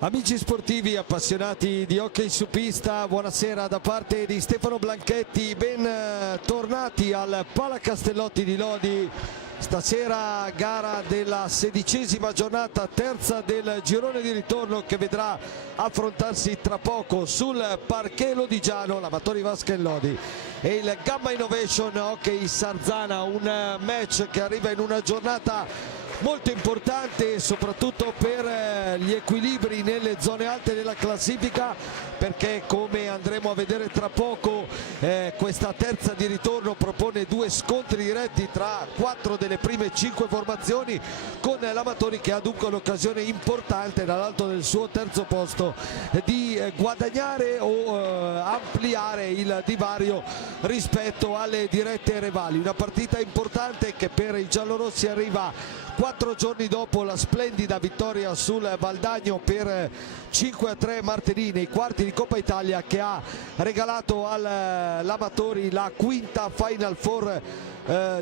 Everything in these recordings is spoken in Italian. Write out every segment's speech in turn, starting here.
Amici sportivi appassionati di hockey su pista, buonasera da parte di Stefano Blanchetti, ben tornati al Palacastellotti di Lodi. Stasera gara della 16ª giornata, terza del girone di ritorno, che vedrà affrontarsi tra poco sul parquet lodigiano l'Amatori Basket Lodi e il Gamma Innovation Hockey Sarzana, un match che arriva in una giornata molto importante soprattutto per gli equilibri nelle zone alte della classifica, perché come andremo a vedere tra poco questa terza di ritorno propone due scontri diretti tra 4 delle prime 5 formazioni, con l'Amatori che ha dunque l'occasione importante dall'alto del suo terzo posto di guadagnare o ampliare il divario rispetto alle dirette rivali. Una partita importante che per i giallorossi arriva 4 giorni dopo la splendida vittoria sul Valdagno per 5-3 martedì nei quarti di Coppa Italia, che ha regalato all'Amatori la quinta Final Four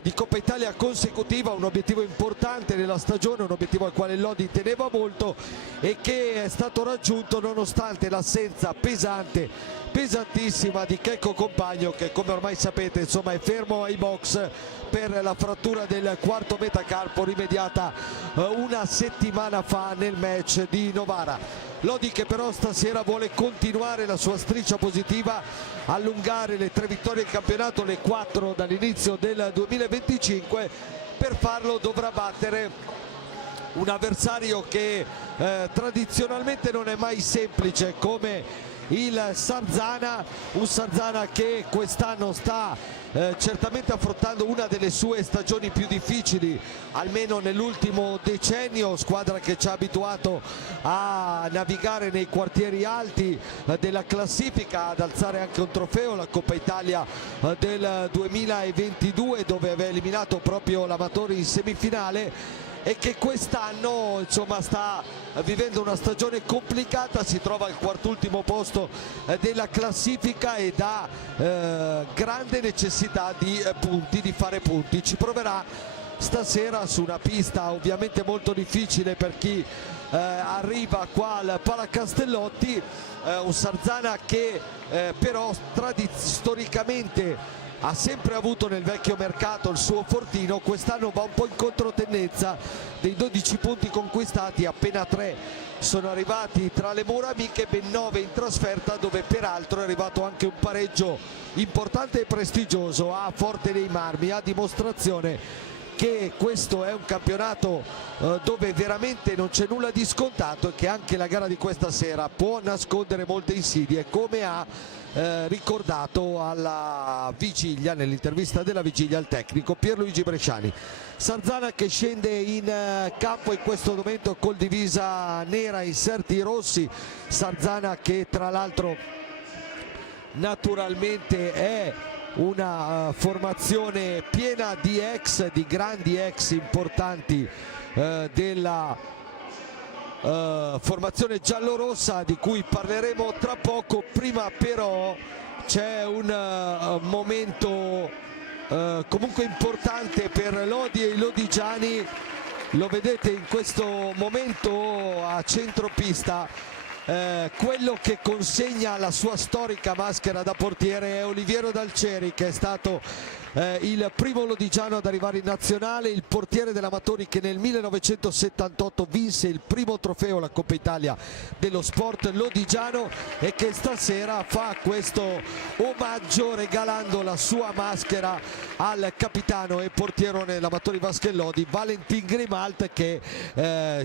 di Coppa Italia consecutiva, un obiettivo importante nella stagione, un obiettivo al quale Lodi teneva molto e che è stato raggiunto nonostante l'assenza pesantissima di Checco Compagno, che come ormai sapete insomma è fermo ai box per la frattura del quarto metacarpo rimediata una settimana fa nel match di Novara. Lodi che però stasera vuole continuare la sua striscia positiva, allungare le 3 vittorie in campionato, le 4 dall'inizio del 2025. Per farlo dovrà battere un avversario che tradizionalmente non è mai semplice come il Sarzana, un Sarzana che quest'anno sta certamente affrontando una delle sue stagioni più difficili, almeno nell'ultimo decennio, squadra che ci ha abituato a navigare nei quartieri alti della classifica, ad alzare anche un trofeo, la Coppa Italia del 2022, dove aveva eliminato proprio l'Amatori in semifinale, e che quest'anno insomma sta vivendo una stagione complicata, si trova al quartultimo posto della classifica ed ha grande necessità di punti, di fare punti. Ci proverà stasera su una pista ovviamente molto difficile per chi arriva qua al Palacastellotti, un Sarzana che però storicamente ha sempre avuto nel vecchio mercato il suo fortino. Quest'anno va un po' in controtendenza, dei 12 punti conquistati appena 3 sono arrivati tra le mura amiche, ben 9 in trasferta, dove peraltro è arrivato anche un pareggio importante e prestigioso a Forte dei Marmi, a dimostrazione che questo è un campionato dove veramente non c'è nulla di scontato e che anche la gara di questa sera può nascondere molte insidie, come ha ricordato alla vigilia, nell'intervista della vigilia, al tecnico Pierluigi Bresciani. Sarzana che scende in campo in questo momento col divisa nera, inserti rossi. Sarzana che tra l'altro naturalmente è una formazione piena di ex, di grandi ex importanti della formazione giallorossa, di cui parleremo tra poco. Prima però c'è un momento comunque importante per Lodi e i lodigiani. Lo vedete in questo momento a centropista, quello che consegna la sua storica maschera da portiere è Oliviero Dalceri, che è stato il primo lodigiano ad arrivare in nazionale, il portiere dell'Amatori che nel 1978 vinse il primo trofeo, la Coppa Italia dello sport lodigiano, e che stasera fa questo omaggio regalando la sua maschera al capitano e portierone dell'Amatori Basket Lodi, Valentin Grimalt, che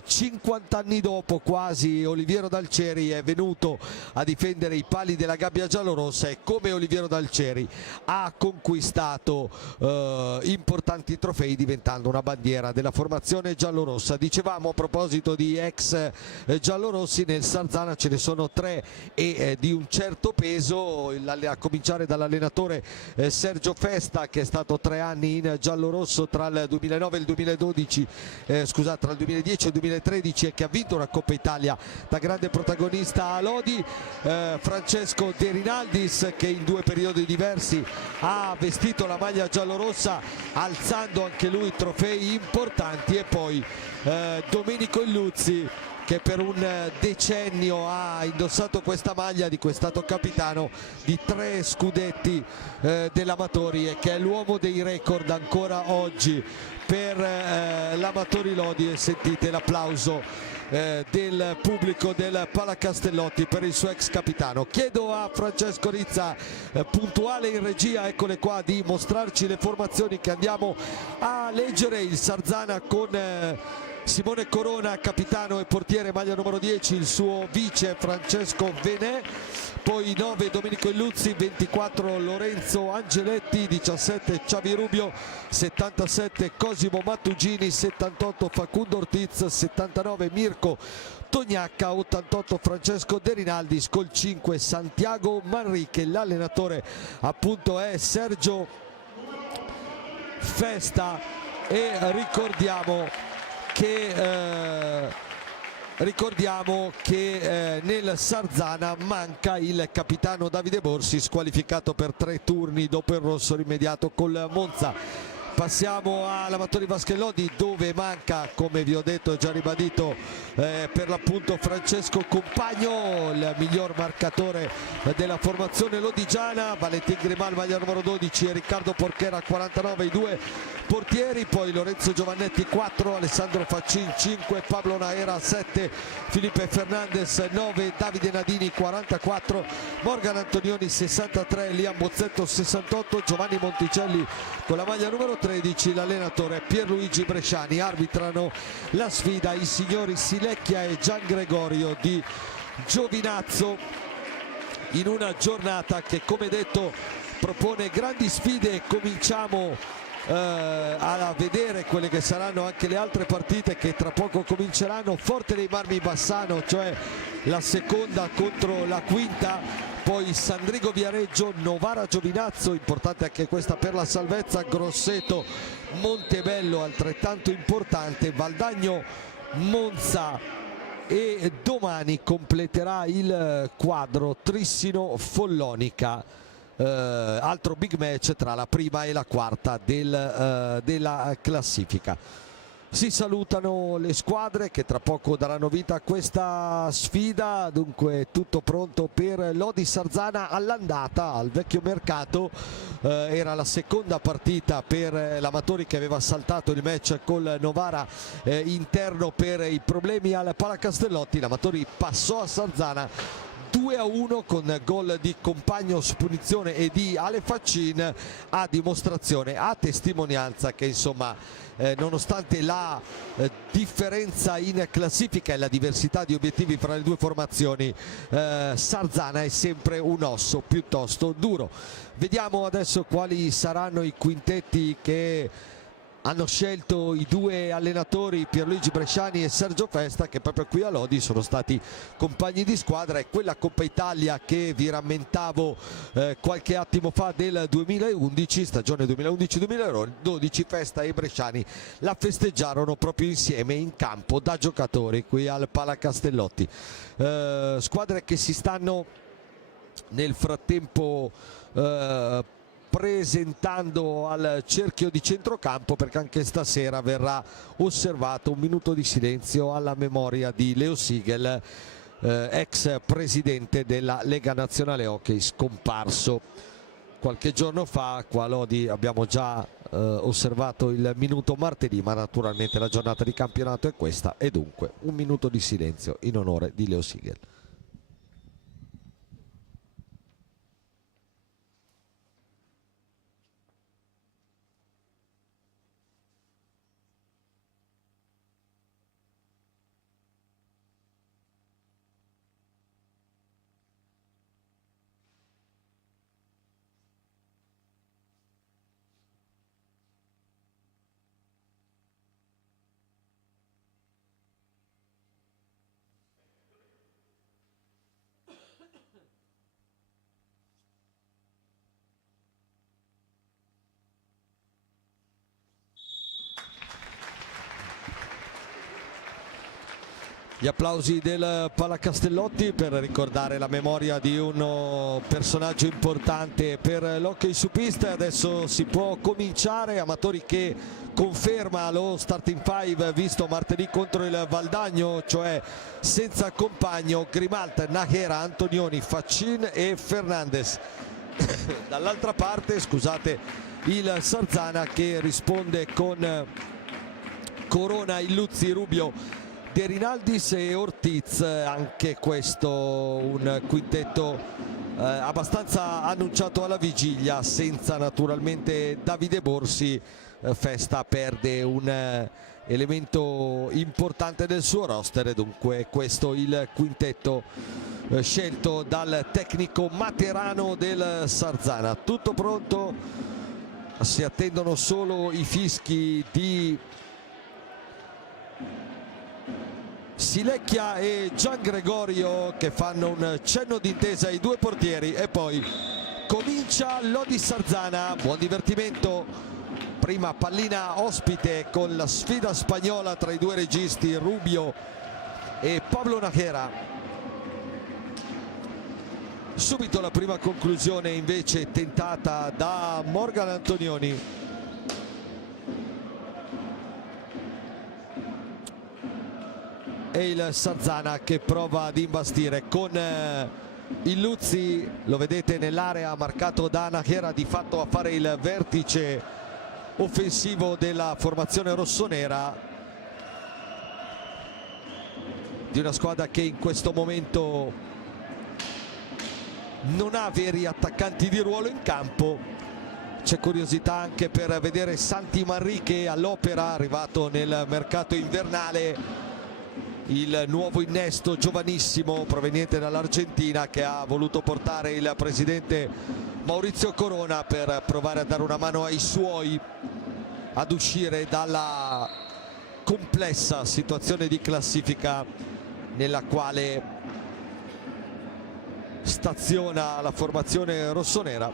50 anni dopo quasi Oliviero Dalceri è venuto a difendere i pali della gabbia giallorossa e come Oliviero Dalceri ha conquistato importanti trofei, diventando una bandiera della formazione giallorossa. Dicevamo, a proposito di ex giallorossi, nel Sarzana ce ne sono 3 e di un certo peso, a cominciare dall'allenatore Sergio Festa, che è stato 3 anni in giallorosso tra il 2009 e il 2012, scusate, tra il 2010 e il 2013, e che ha vinto una Coppa Italia da grande protagonista a Lodi. Francesco De Rinaldis, che in 2 periodi diversi ha vestito la maglia giallorossa, alzando anche lui trofei importanti, e poi Domenico Illuzzi, che per un decennio ha indossato questa maglia, di cui è stato capitano di 3 scudetti dell'Amatori, e che è l'uomo dei record ancora oggi per l'Amatori Lodi. E sentite l'applauso del pubblico del Palacastellotti per il suo ex capitano. Chiedo a Francesco Rizza, puntuale in regia, eccole qua, di mostrarci le formazioni che andiamo a leggere. Il Sarzana con Simone Corona capitano e portiere, maglia numero 10, il suo vice Francesco Venè, poi 9 Domenico Illuzzi, 24 Lorenzo Angeletti, 17 Xavi Rubio, 77 Cosimo Mattugini, 78 Facundo Ortiz, 79 Mirko Tognacca, 88 Francesco De Rinaldis, col 5 Santiago Manrique. L'allenatore appunto è Sergio Festa, e ricordiamo che nel Sarzana manca il capitano Davide Borsi, squalificato per 3 turni dopo il rosso rimediato col Monza. Passiamo all'Amatori Basket Lodi, dove manca, come vi ho detto e già ribadito, per l'appunto Francesco Compagno, il miglior marcatore della formazione lodigiana, Valentin Grimal maglia numero 12 e Riccardo Porchera 49, i 2 portieri, poi Lorenzo Giovannetti 4, Alessandro Faccin 5, Pablo Naera 7, Felipe Fernandez 9, Davide Nadini 44, Morgan Antonioni 63, Liam Bozzetto 68, Giovanni Monticelli con la maglia numero 13, l'allenatore Pierluigi Bresciani. Arbitrano la sfida i signori Silecchia e Gian Gregorio di Giovinazzo, in una giornata che, come detto, propone grandi sfide. E cominciamo a vedere quelle che saranno anche le altre partite che tra poco cominceranno. Forte dei Marmi Bassano, cioè la seconda contro la quinta, poi Sandrigo Viareggio, Novara Giovinazzo, importante anche questa per la salvezza, Grosseto Montebello altrettanto importante, Valdagno Monza, e domani completerà il quadro Trissino Follonica. Altro big match tra la prima e la quarta della classifica. Si salutano le squadre che tra poco daranno vita a questa sfida. Dunque tutto pronto per Lodi Sarzana all'andata al vecchio mercato. Era la seconda partita per l'Amatori, che aveva saltato il match col Novara interno per i problemi al Palacastellotti. L'Amatori passò a Sarzana 2-1 con gol di Compagno su punizione e di Ale Faccin, a dimostrazione, a testimonianza che insomma nonostante la differenza in classifica e la diversità di obiettivi fra le due formazioni, Sarzana è sempre un osso piuttosto duro. Vediamo adesso quali saranno i quintetti che hanno scelto i due allenatori Pierluigi Bresciani e Sergio Festa, che proprio qui a Lodi sono stati compagni di squadra. E quella Coppa Italia che vi rammentavo qualche attimo fa del 2011, stagione 2011-2012, Festa e Bresciani la festeggiarono proprio insieme in campo da giocatori qui al Palacastellotti. Squadre che si stanno nel frattempo presentando al cerchio di centrocampo, perché anche stasera verrà osservato un minuto di silenzio alla memoria di Leo Sigel, ex presidente della Lega Nazionale Hockey, scomparso qualche giorno fa. Qua a Lodi abbiamo già osservato il minuto martedì, ma naturalmente la giornata di campionato è questa, e dunque un minuto di silenzio in onore di Leo Sigel. Gli applausi del Palacastellotti per ricordare la memoria di un personaggio importante per l'hockey su pista. Adesso si può cominciare. Amatori che conferma lo starting five visto martedì contro il Valdagno, cioè senza compagno Grimalt, Nájera, Antonioni, Faccin e Fernandez. Dall'altra parte, scusate, il Sarzana che risponde con Corona, Illuzzi, Rubio, De Rinaldis e Ortiz. Anche questo un quintetto abbastanza annunciato alla vigilia, senza naturalmente Davide Borsi. Festa perde un elemento importante del suo roster e dunque questo il quintetto scelto dal tecnico materano del Sarzana. Tutto pronto, si attendono solo i fischi di Silecchia e Gian Gregorio che fanno un cenno d'intesa ai due portieri e poi comincia l'Odi Sarzana. Buon divertimento, prima pallina ospite con la sfida spagnola tra i due registi Rubio e Pablo Nájera. Subito la prima conclusione invece tentata da Morgan Antonioni. E il Sarzana che prova ad imbastire con Illuzzi, lo vedete nell'area marcato da Nájera, di fatto a fare il vertice offensivo della formazione rossonera, di una squadra che in questo momento non ha veri attaccanti di ruolo in campo. C'è curiosità anche per vedere Santi Manrique all'opera, arrivato nel mercato invernale, il nuovo innesto giovanissimo proveniente dall'Argentina che ha voluto portare il presidente Maurizio Corona per provare a dare una mano ai suoi ad uscire dalla complessa situazione di classifica nella quale staziona la formazione rossonera.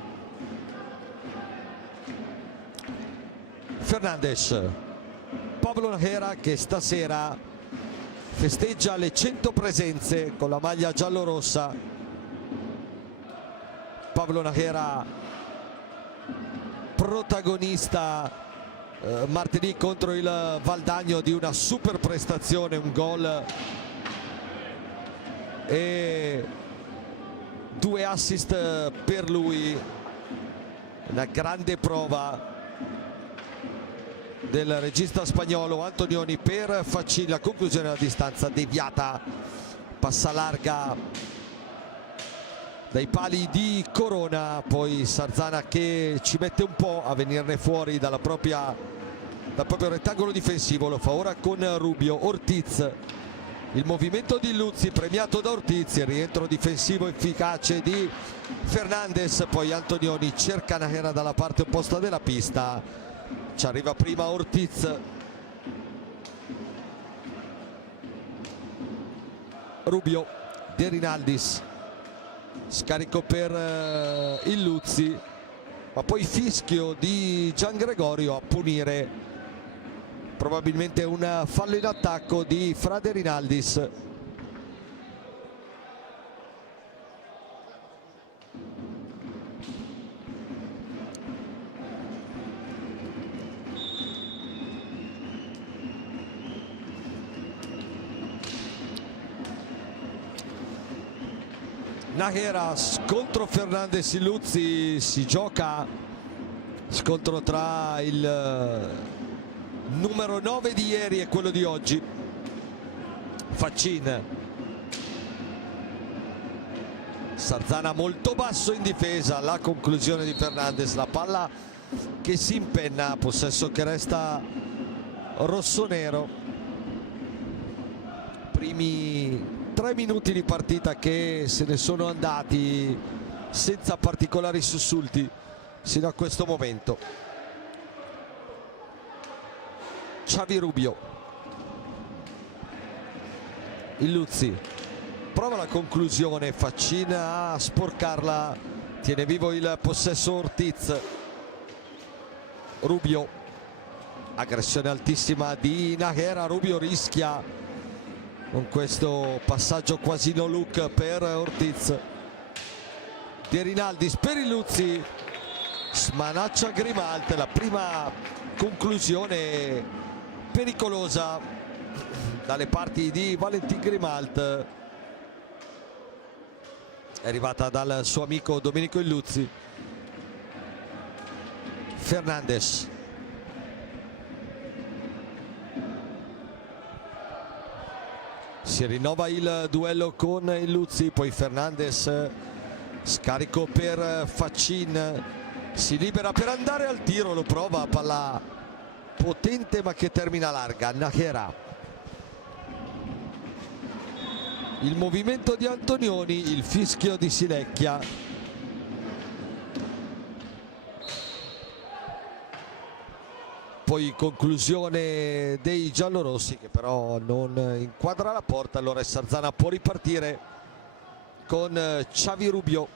Fernandez, Pablo Nájera che stasera festeggia le 100 presenze con la maglia giallorossa. Pablo Nájera protagonista martedì contro il Valdagno di una super prestazione, un gol e 2 assist per lui, una grande prova del regista spagnolo Antonioni per Faccin. La conclusione alla distanza deviata, passa larga dai pali di Corona, poi Sarzana che ci mette un po' a venirne fuori dal proprio rettangolo difensivo. Lo fa ora con Rubio. Ortiz, il movimento di Illuzzi premiato da Ortiz, il rientro difensivo efficace di Fernandez, poi Antonioni cerca Nájera dalla parte opposta della pista. Ci arriva prima Ortiz, Rubio, De Rinaldis, scarico per Illuzzi, ma poi fischio di Gian Gregorio a punire probabilmente un fallo in attacco di Fra De Rinaldis. Nájera, scontro Fernandez Illuzzi, si gioca scontro tra il numero 9 di ieri e quello di oggi, Faccin. Sarzana molto basso in difesa, la conclusione di Fernandez, la palla che si impenna, possesso che resta rossonero. Primi 3 minuti di partita che se ne sono andati senza particolari sussulti sino a questo momento. Xavi Rubio, Illuzzi prova la conclusione, Faccin a sporcarla, tiene vivo il possesso Ortiz. Rubio, aggressione altissima di Nájera, Rubio rischia con questo passaggio quasi no look per Ortiz. De Rinaldis per Illuzzi, smanaccia Grimalt, la prima conclusione pericolosa dalle parti di Valentin Grimalt è arrivata dal suo amico Domenico Illuzzi. Fernandes, si rinnova il duello con Illuzzi, poi Fernandes, scarico per Faccin, si libera per andare al tiro, lo prova, palla potente ma che termina larga. Nájera, il movimento di Antonioni, il fischio di Silecchia. Poi conclusione dei giallorossi che però non inquadra la porta, allora Sarzana può ripartire con Xavi Rubio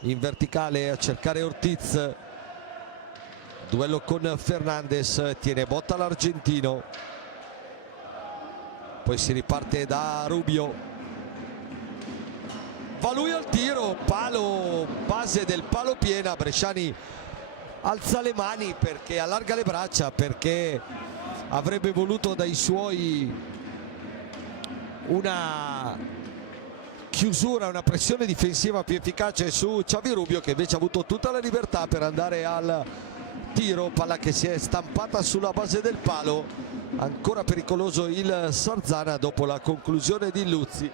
in verticale a cercare Ortiz. Duello con Fernandes, tiene botta l'argentino, poi si riparte da Rubio, va lui al tiro, palo, base del palo piena. Bresciani alza le mani perché allarga le braccia, perché avrebbe voluto dai suoi una chiusura, una pressione difensiva più efficace su Xavi Rubio, che invece ha avuto tutta la libertà per andare al tiro. Palla che si è stampata sulla base del palo, ancora pericoloso il Sarzana dopo la conclusione di Illuzzi.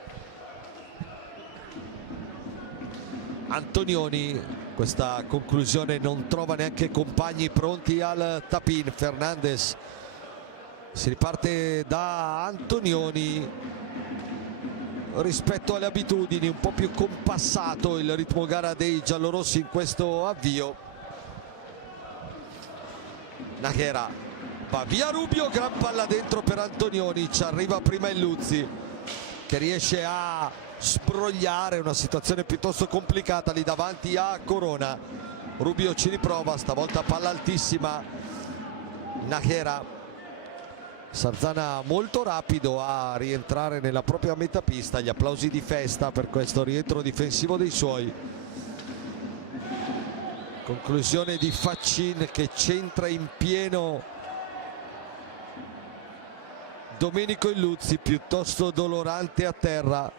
Antonioni, questa conclusione non trova neanche compagni pronti al tap-in. Fernandes, si riparte da Antonioni, rispetto alle abitudini un po' più compassato il ritmo gara dei giallorossi in questo avvio. Nájera, va via Rubio, gran palla dentro per Antonioni, ci arriva prima Illuzzi che riesce a sbrogliare una situazione piuttosto complicata lì davanti a Corona. Rubio ci riprova, stavolta palla altissima. Nájera, Sarzana molto rapido a rientrare nella propria metapista, gli applausi di festa per questo rientro difensivo dei suoi. Conclusione di Faccin che centra in pieno Domenico Illuzzi, piuttosto dolorante a terra.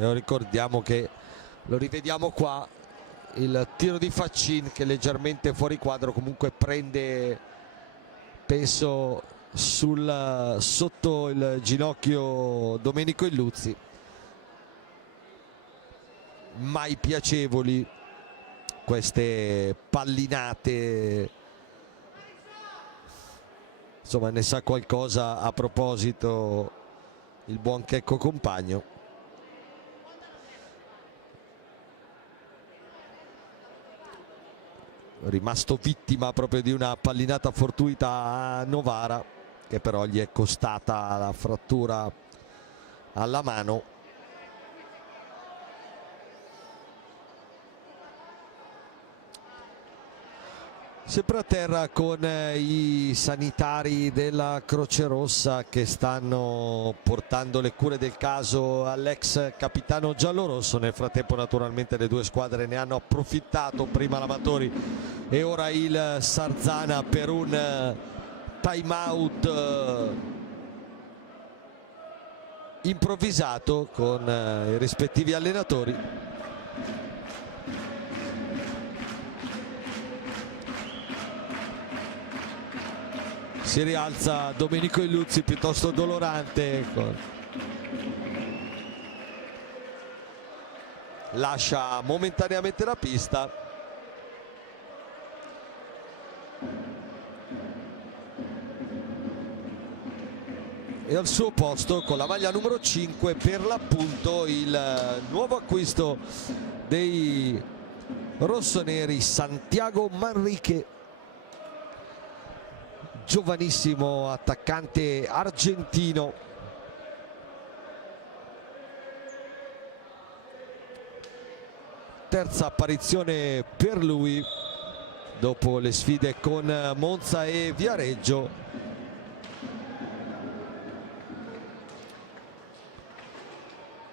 E ricordiamo che lo rivediamo qua, il tiro di Faccin che leggermente fuori quadro, comunque prende, penso, sotto il ginocchio Domenico Illuzzi. Mai piacevoli queste pallinate, insomma ne sa qualcosa a proposito il buon Checco Compagno. Rimasto vittima proprio di una pallinata fortuita a Novara, che però gli è costata la frattura alla mano. Sempre a terra con i sanitari della Croce Rossa che stanno portando le cure del caso all'ex capitano giallorosso. Nel frattempo naturalmente le due squadre ne hanno approfittato, prima l'Amatori e ora il Sarzana, per un time out improvvisato con i rispettivi allenatori. Si rialza Domenico Illuzzi, piuttosto dolorante, lascia momentaneamente la pista. E al suo posto, con la maglia numero 5, per l'appunto il nuovo acquisto dei rossoneri, Santiago Manrique, giovanissimo attaccante argentino. terza apparizione per lui dopo le sfide con Monza e Viareggio.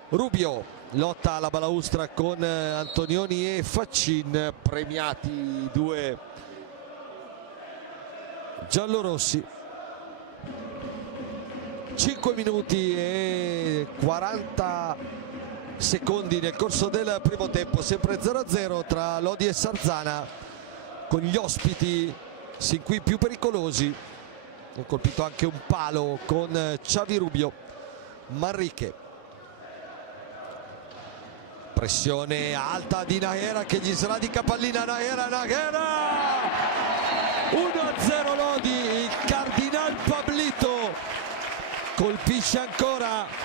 Rubio lotta alla balaustra con Antonioni e Faccin, premiati i due giallorossi. 5 minuti e 40 secondi nel corso del primo tempo, sempre 0-0 tra Lodi e Sarzana, con gli ospiti sin qui più pericolosi. Ha colpito anche un palo con Xavi Rubio. Manrique, pressione alta di Nahera che gli sradica pallina. Nahera 1-0 Lodi. Il Cardinal Pablito colpisce ancora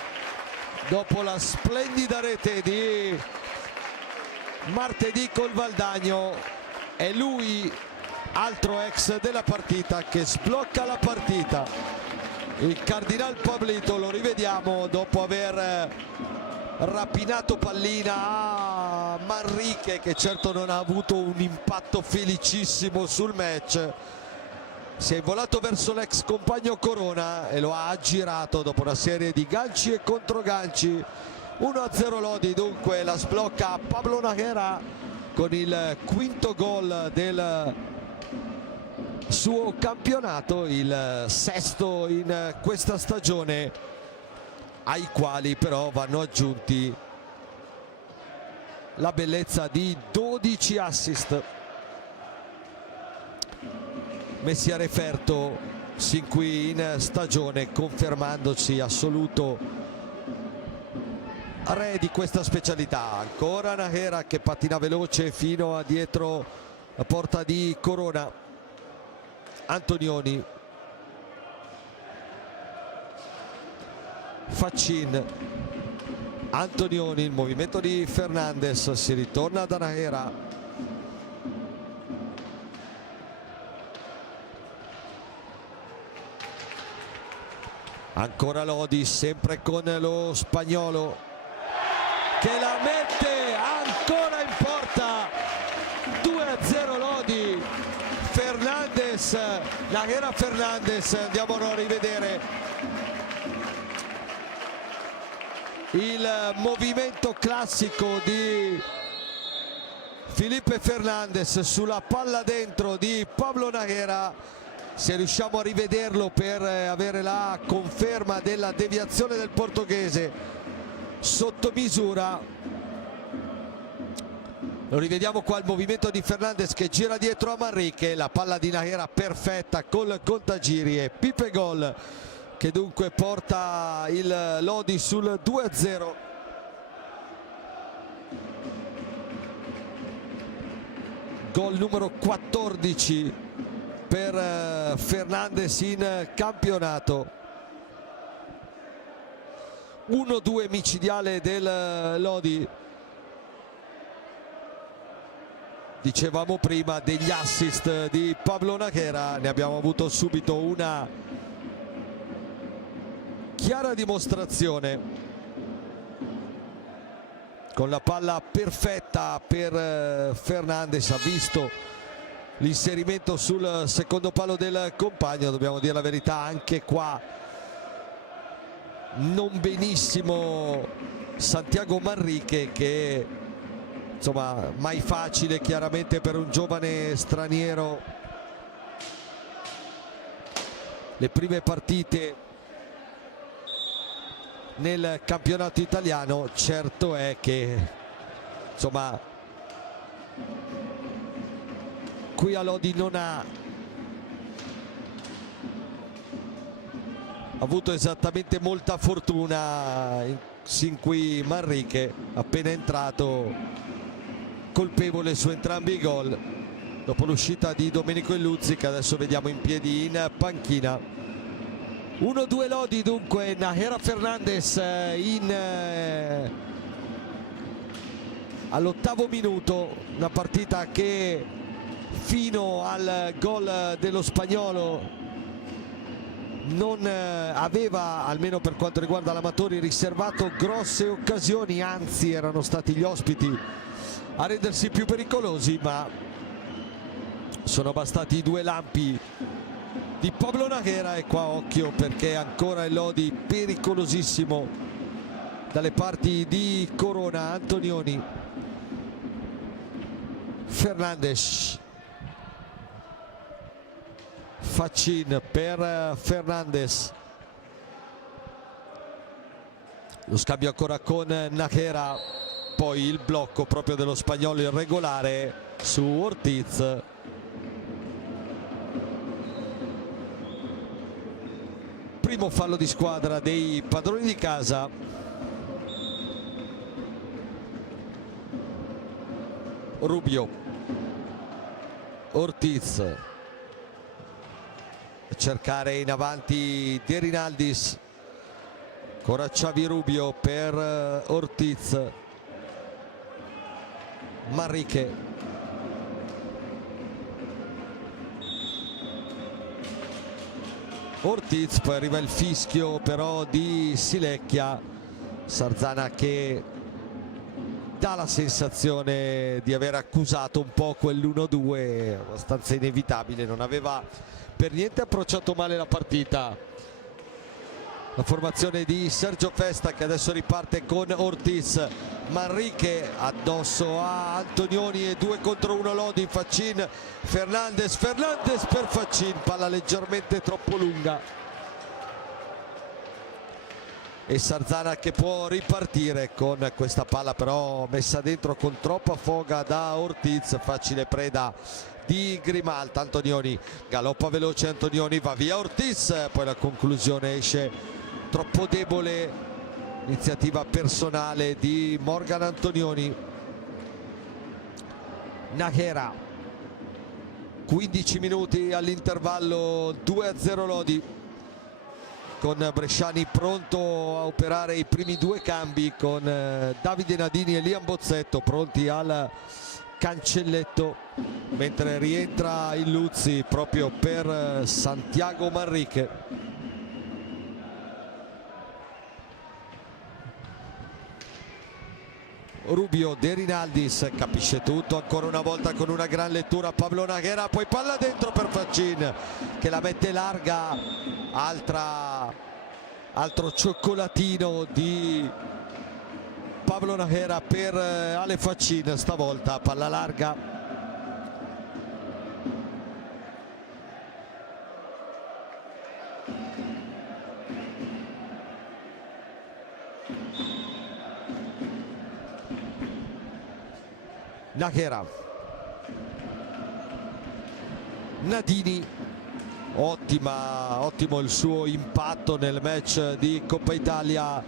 dopo la splendida rete di martedì col Valdagno. È lui, altro ex della partita, che sblocca la partita. Il Cardinal Pablito, lo rivediamo dopo aver rapinato pallina a Manrique, che certo non ha avuto un impatto felicissimo sul match. Si è involato verso l'ex compagno Corona e lo ha aggirato dopo una serie di ganci e controganci. 1-0 Lodi, dunque la sblocca Pablo Nahera con il quinto gol del suo campionato, il sesto in questa stagione, ai quali però vanno aggiunti la bellezza di 12 assist messi a referto sin qui in stagione, confermandosi assoluto re di questa specialità. Ancora Nahera che pattina veloce fino a dietro la porta di Corona. Antonioni, Faccin, Antonioni, il movimento di Fernandes, si ritorna da Nahera. Ancora Lodi, sempre con lo spagnolo che la mette ancora in porta. 2-0 Lodi. Fernandes, Nahera Fernandes, andiamo a rivedere il movimento classico di Felipe Fernandes sulla palla dentro di Pablo Nahera. Se riusciamo a rivederlo per avere la conferma della deviazione del portoghese sotto misura, lo rivediamo qua, il movimento di Fernandes che gira dietro a Manrique, la palla di Nahera perfetta col contagiri e Pipe gol, che dunque porta il Lodi sul 2-0. Gol numero 14 per Fernandes in campionato. 1-2 micidiale del Lodi. Dicevamo prima degli assist di Pablo Nahera, ne abbiamo avuto subito una chiara dimostrazione con la palla perfetta per Fernandes. Ha visto l'inserimento sul secondo palo del compagno, dobbiamo dire la verità, anche qua non benissimo Santiago Manrique, che insomma mai facile chiaramente per un giovane straniero. Le prime partite nel campionato italiano, certo è che insomma qui a Lodi non ha avuto esattamente molta fortuna sin qui Manrique, appena entrato colpevole su entrambi i gol dopo l'uscita di Domenico Illuzzi, che adesso vediamo in piedi in panchina. 1-2 Lodi, dunque Nahera Fernandes all'ottavo minuto, una partita che fino al gol dello spagnolo non aveva, almeno per quanto riguarda l'Amatori, riservato grosse occasioni, anzi erano stati gli ospiti a rendersi più pericolosi, ma sono bastati i 2 lampi di Pablo Najera. E qua occhio, perché ancora il Lodi pericolosissimo dalle parti di Corona. Antonioni, Fernandes, Faccin per Fernandes, lo scambio ancora con Najera, poi il blocco proprio dello spagnolo irregolare su Ortiz. Primo fallo di squadra dei padroni di casa. Rubio, Ortiz, cercare in avanti De Rinaldis, ancora Xavi Rubio per Ortiz, Manrique, Ortiz, poi arriva il fischio però di Silecchia. Sarzana che dà la sensazione di aver accusato un po' quell'1-2 abbastanza inevitabile. Non aveva per niente approcciato male la partita la formazione di Sergio Festa, che adesso riparte con Ortiz. Manrique addosso a Antonioni e 2 contro 1 Lodi. Faccin, Fernandes per Faccin, palla leggermente troppo lunga e Sarzana che può ripartire con questa palla però messa dentro con troppa foga da Ortiz. Facile preda di Grimalta. Antonioni galoppa veloce, Antonioni va via Ortiz, poi la conclusione esce troppo debole. Iniziativa personale di Morgan Antonioni. Najera, 15 minuti all'intervallo, 2-0 Lodi, con Bresciani pronto a operare i primi 2 cambi, con Davide Nadini e Liam Bozzetto pronti al cancelletto, mentre rientra il Luzzi proprio per Santiago Manrique. Rubio, De Rinaldis capisce tutto ancora una volta con una gran lettura Pablo Najera, poi palla dentro per Faccin che la mette larga. Altro cioccolatino di Pablo Najera per Ale Faccin, stavolta palla larga. Najera, Nadini, ottimo il suo impatto nel match di Coppa Italia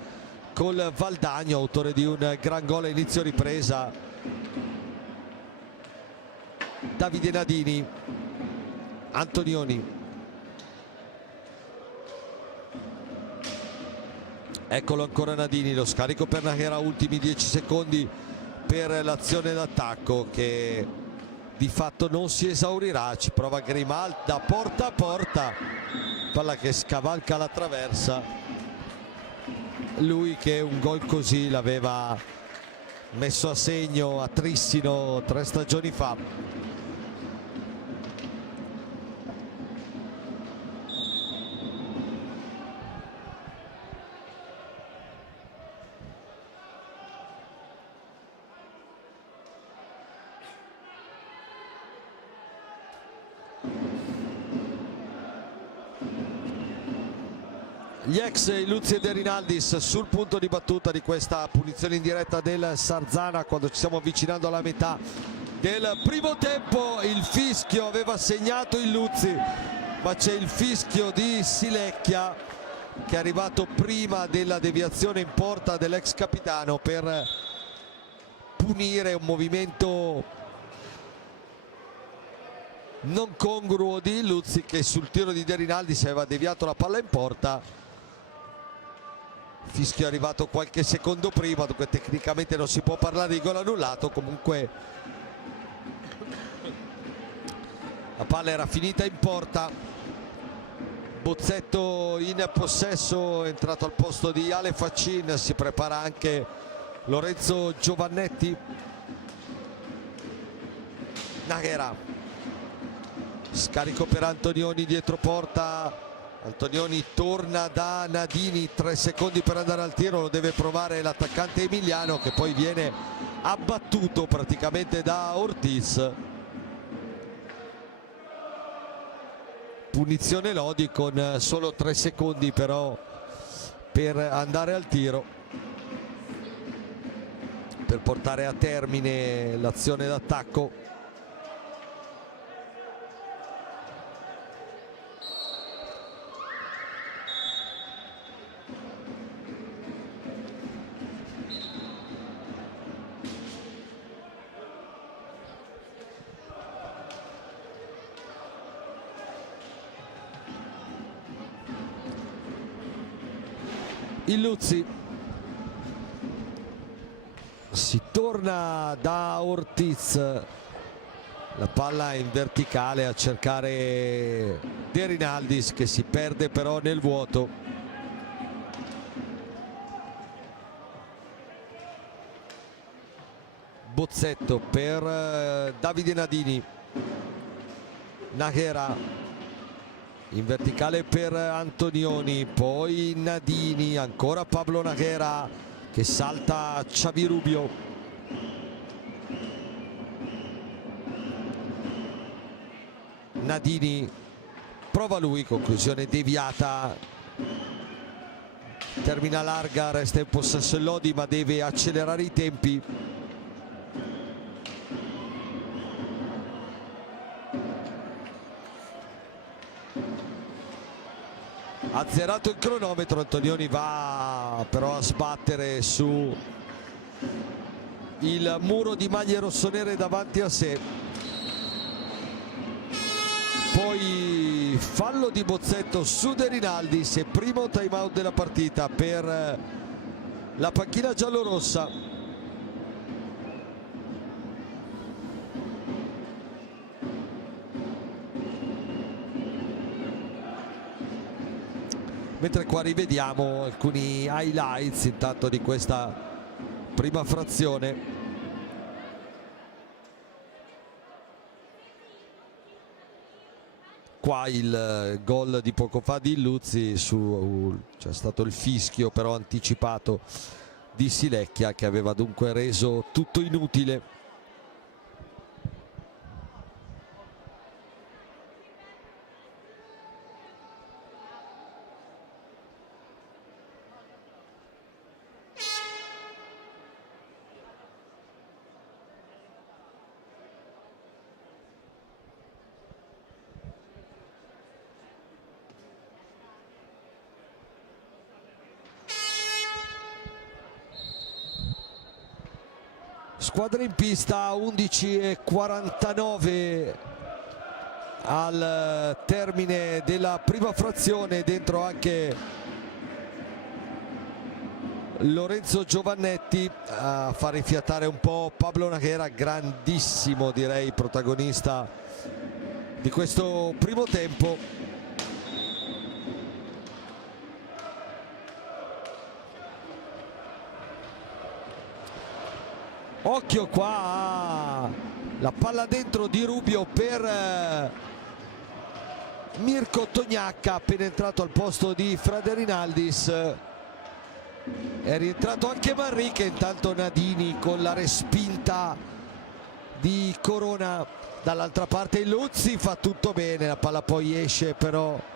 col Valdagno, autore di un gran gol a inizio ripresa. Davide Nadini, Antonioni, eccolo ancora Nadini, lo scarico per Najera, ultimi 10 secondi per l'azione d'attacco che di fatto non si esaurirà. Ci prova Grimalta porta a porta, palla che scavalca la traversa. Lui che un gol così l'aveva messo a segno a Trissino 3 stagioni fa. Gli ex Luzzi e De Rinaldis sul punto di battuta di questa punizione in diretta del Sarzana, quando ci stiamo avvicinando alla metà del primo tempo. Il fischio aveva segnato il Luzzi, ma c'è il fischio di Silecchia che è arrivato prima della deviazione in porta dell'ex capitano per punire un movimento non congruo di Luzzi, che sul tiro di De Rinaldis aveva deviato la palla in porta. Fischio è arrivato qualche secondo prima, dunque tecnicamente non si può parlare di gol annullato. Comunque la palla era finita in porta. Bozzetto in possesso, è entrato al posto di Ale Faccin, si prepara anche Lorenzo Giovannetti. Naghera, scarico per Antonioni dietro porta. Antonioni torna da Nadini, 3 secondi per andare al tiro, lo deve provare l'attaccante Emiliano, che poi viene abbattuto praticamente da Ortiz. Punizione Lodi con solo 3 secondi però per andare al tiro, per portare a termine l'azione d'attacco. Illuzzi, si torna da Ortiz, la palla in verticale a cercare De Rinaldis, che si perde però nel vuoto. Bozzetto per Davide Nadini. Naghera in verticale per Antonioni, poi Nadini, ancora Pablo Naghera che salta Xavi Rubio. Nadini prova lui, conclusione deviata, termina larga, resta in possesso il Lodi ma deve accelerare i tempi. Azzerato il cronometro, Antonioni va però a sbattere su il muro di maglie rossonere davanti a sé. Poi fallo di Bozzetto su De Rinaldis e primo time out della partita per la panchina giallorossa. Mentre qua rivediamo alcuni highlights intanto di questa prima frazione. Qua il gol di poco fa di Illuzzi, c'è stato il fischio però anticipato di Silecchia, che aveva dunque reso tutto inutile. Squadra in pista, 11:49 al termine della prima frazione, dentro anche Lorenzo Giovannetti a far rifiatare un po' Pablo Naghera, grandissimo direi protagonista di questo primo tempo. Occhio qua, la palla dentro di Rubio per Mirko Tognacca, appena entrato al posto di Frade Rinaldis. È rientrato anche Manrique, intanto Nadini con la respinta di Corona. Dall'altra parte Illuzzi fa tutto bene, la palla poi esce però.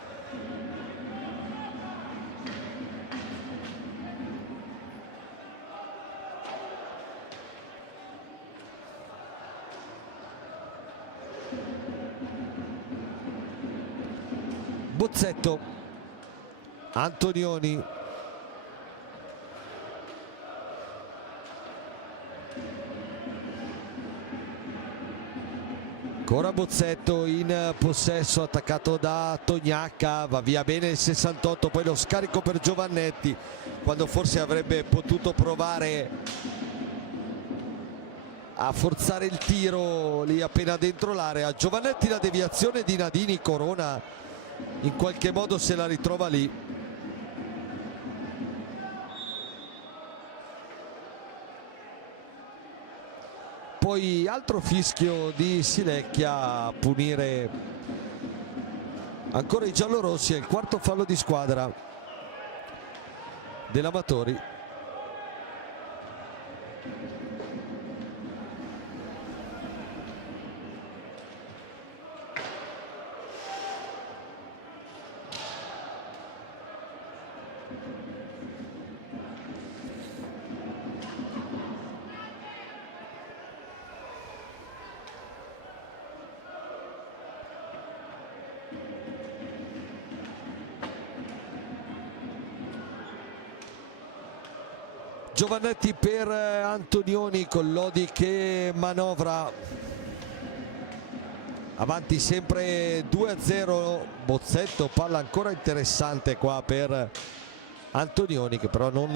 Bozzetto, Antonioni, ancora Bozzetto in possesso, attaccato da Tognacca, va via bene il 68, poi lo scarico per Giovannetti quando forse avrebbe potuto provare a forzare il tiro lì appena dentro l'area. Giovannetti, la deviazione di Nadini, Corona in qualche modo se la ritrova lì. poi altro fischio di Silecchia a punire ancora i giallorossi. È il quarto fallo di squadra dell'Amatori. Giovannetti per Antonioni, con Lodi che manovra avanti sempre 2-0. Bozzetto, palla ancora interessante qua per Antonioni, che però non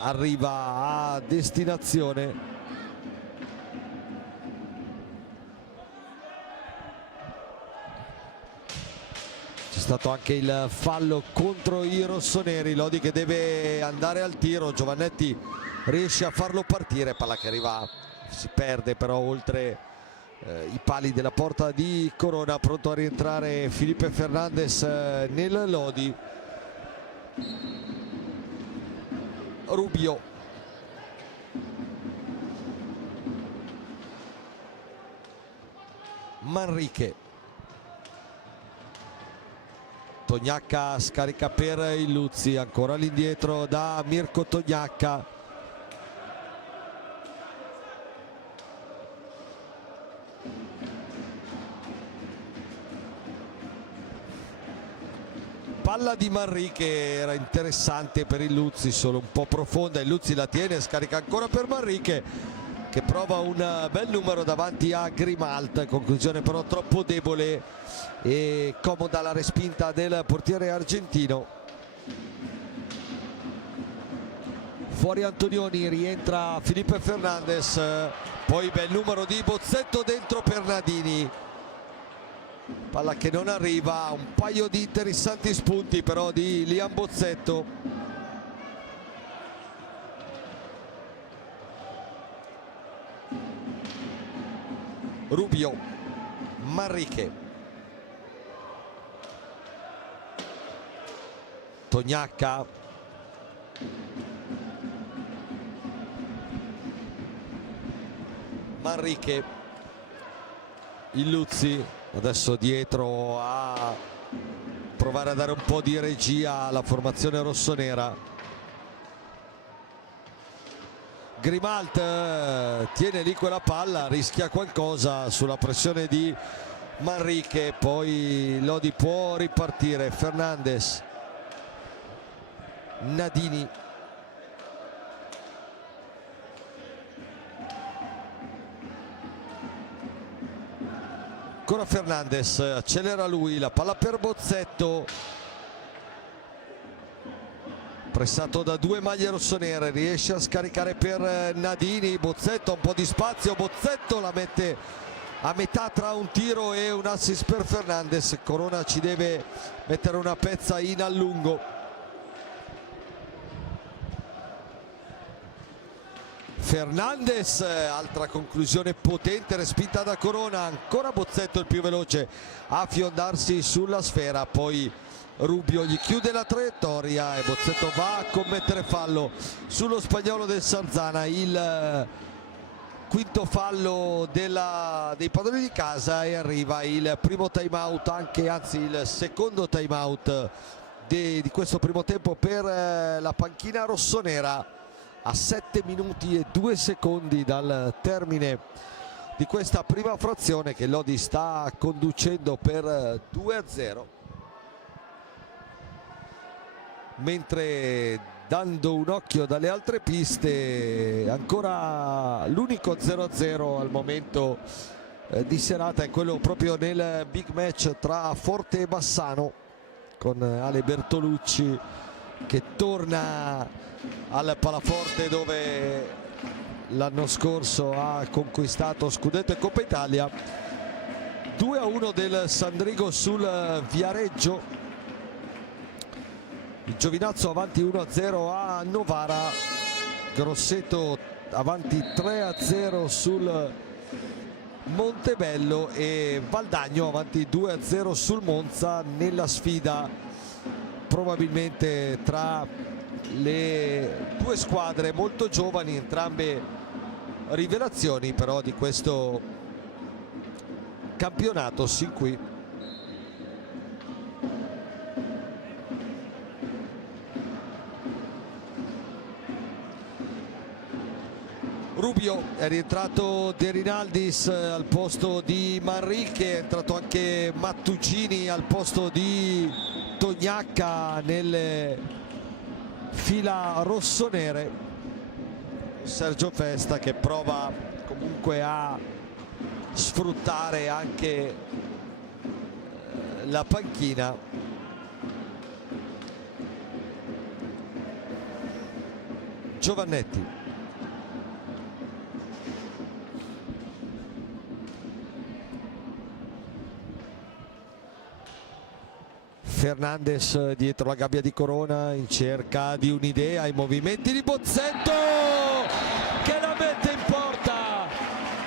arriva a destinazione. C'è stato anche il fallo contro i rossoneri. Lodi che deve andare al tiro, Giovannetti riesce a farlo partire, palla che arriva, si perde però oltre i pali della porta di Corona. Pronto a rientrare Felipe Fernandez nel Lodi. Rubio, Manrique, Tognacca scarica per il Luzzi, ancora all'indietro da Mirko Tognacca. Palla di Manrique, era interessante per il Luzzi, solo un po' profonda. Il Luzzi la tiene, scarica ancora per Manrique, che prova un bel numero davanti a Grimalt. Conclusione però troppo debole e comoda la respinta del portiere argentino. Fuori Antonioni, rientra Felipe Fernandez, poi bel numero di Bozzetto dentro per Nadini. Palla che non arriva, un paio di interessanti spunti però di Liam Bozzetto. Rubio, Manrique, Tognacca, Manrique, il Luzzi adesso dietro a provare a dare un po' di regia alla formazione rossonera. Grimalt tiene lì quella palla, rischia qualcosa sulla pressione di Manrique, poi Lodi può ripartire. Fernandez, Nadini, ancora Fernandez, accelera lui, la palla per Bozzetto, pressato da due maglie rossonere, riesce a scaricare per Nadini. Bozzetto, un po' di spazio, Bozzetto la mette a metà tra un tiro e un assist per Fernandez. Corona ci deve mettere una pezza in allungo. Fernandez, altra conclusione potente, respinta da Corona. Ancora Bozzetto il più veloce a fiondarsi sulla sfera, poi Rubio gli chiude la traiettoria e Bozzetto va a commettere fallo sullo spagnolo del Sarzana. Il quinto fallo dei padroni di casa, e arriva il primo time out, anzi il secondo time out di questo primo tempo per la panchina rossonera, a 7 minuti e 2 secondi dal termine di questa prima frazione, che Lodi sta conducendo per 2-0. Mentre, dando un occhio dalle altre piste, ancora l'unico 0-0 al momento di serata è quello proprio nel big match tra Forte e Bassano, con Ale Bertolucci che torna al Palaforte dove l'anno scorso ha conquistato scudetto e Coppa Italia. 2-1 del Sandrigo sul Viareggio. Il Giovinazzo avanti 1-0 a Novara, Grosseto avanti 3-0 sul Montebello e Valdagno avanti 2-0 sul Monza nella sfida probabilmente tra le due squadre molto giovani, entrambe rivelazioni però di questo campionato sin qui. Rubio, è rientrato De Rinaldis al posto di Manrique, è entrato anche Mattugini al posto di Tognacca nelle fila rossonere. Sergio Festa che prova comunque a sfruttare anche la panchina. Giovannetti. Fernandes dietro la gabbia di Corona in cerca di un'idea, i movimenti di Bozzetto che la mette in porta,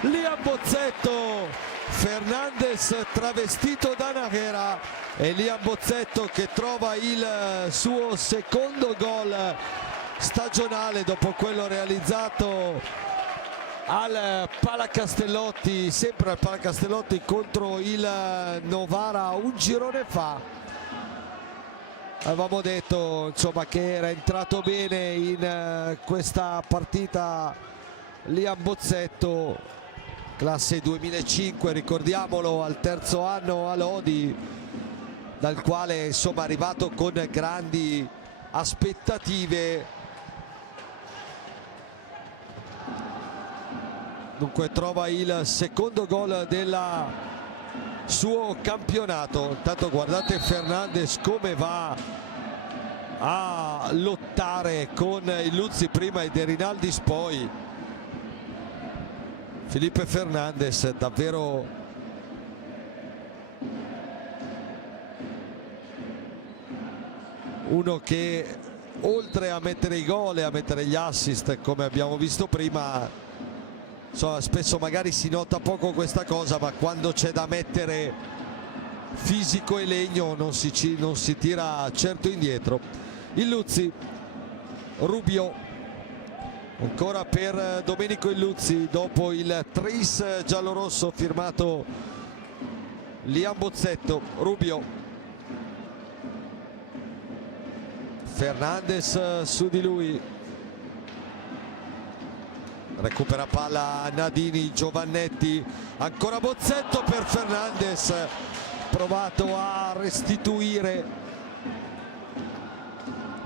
lì a Bozzetto, Fernandes travestito da Nahera e lì a Bozzetto che trova il suo secondo gol stagionale dopo quello realizzato al Palacastellotti, sempre al Palacastellotti contro il Novara un girone fa. Avevamo detto insomma che era entrato bene in questa partita Liam Bozzetto, classe 2005, ricordiamolo, al terzo anno a Lodi, dal quale insomma è arrivato con grandi aspettative. Dunque trova il secondo gol del suo campionato. Intanto guardate Fernandes come va a lottare con il Luzzi prima e De Rinaldis poi. Felipe Fernandes davvero uno che oltre a mettere i gol e a mettere gli assist come abbiamo visto prima, insomma, spesso magari si nota poco questa cosa, ma quando c'è da mettere fisico e legno non si tira certo indietro. Il Luzzi, Rubio, ancora per Domenico Illuzzi dopo il tris giallorosso firmato Liam Bozzetto. Rubio, Fernandes su di lui, recupera palla Nadini, Giovannetti, ancora Bozzetto per Fernandes, provato a restituire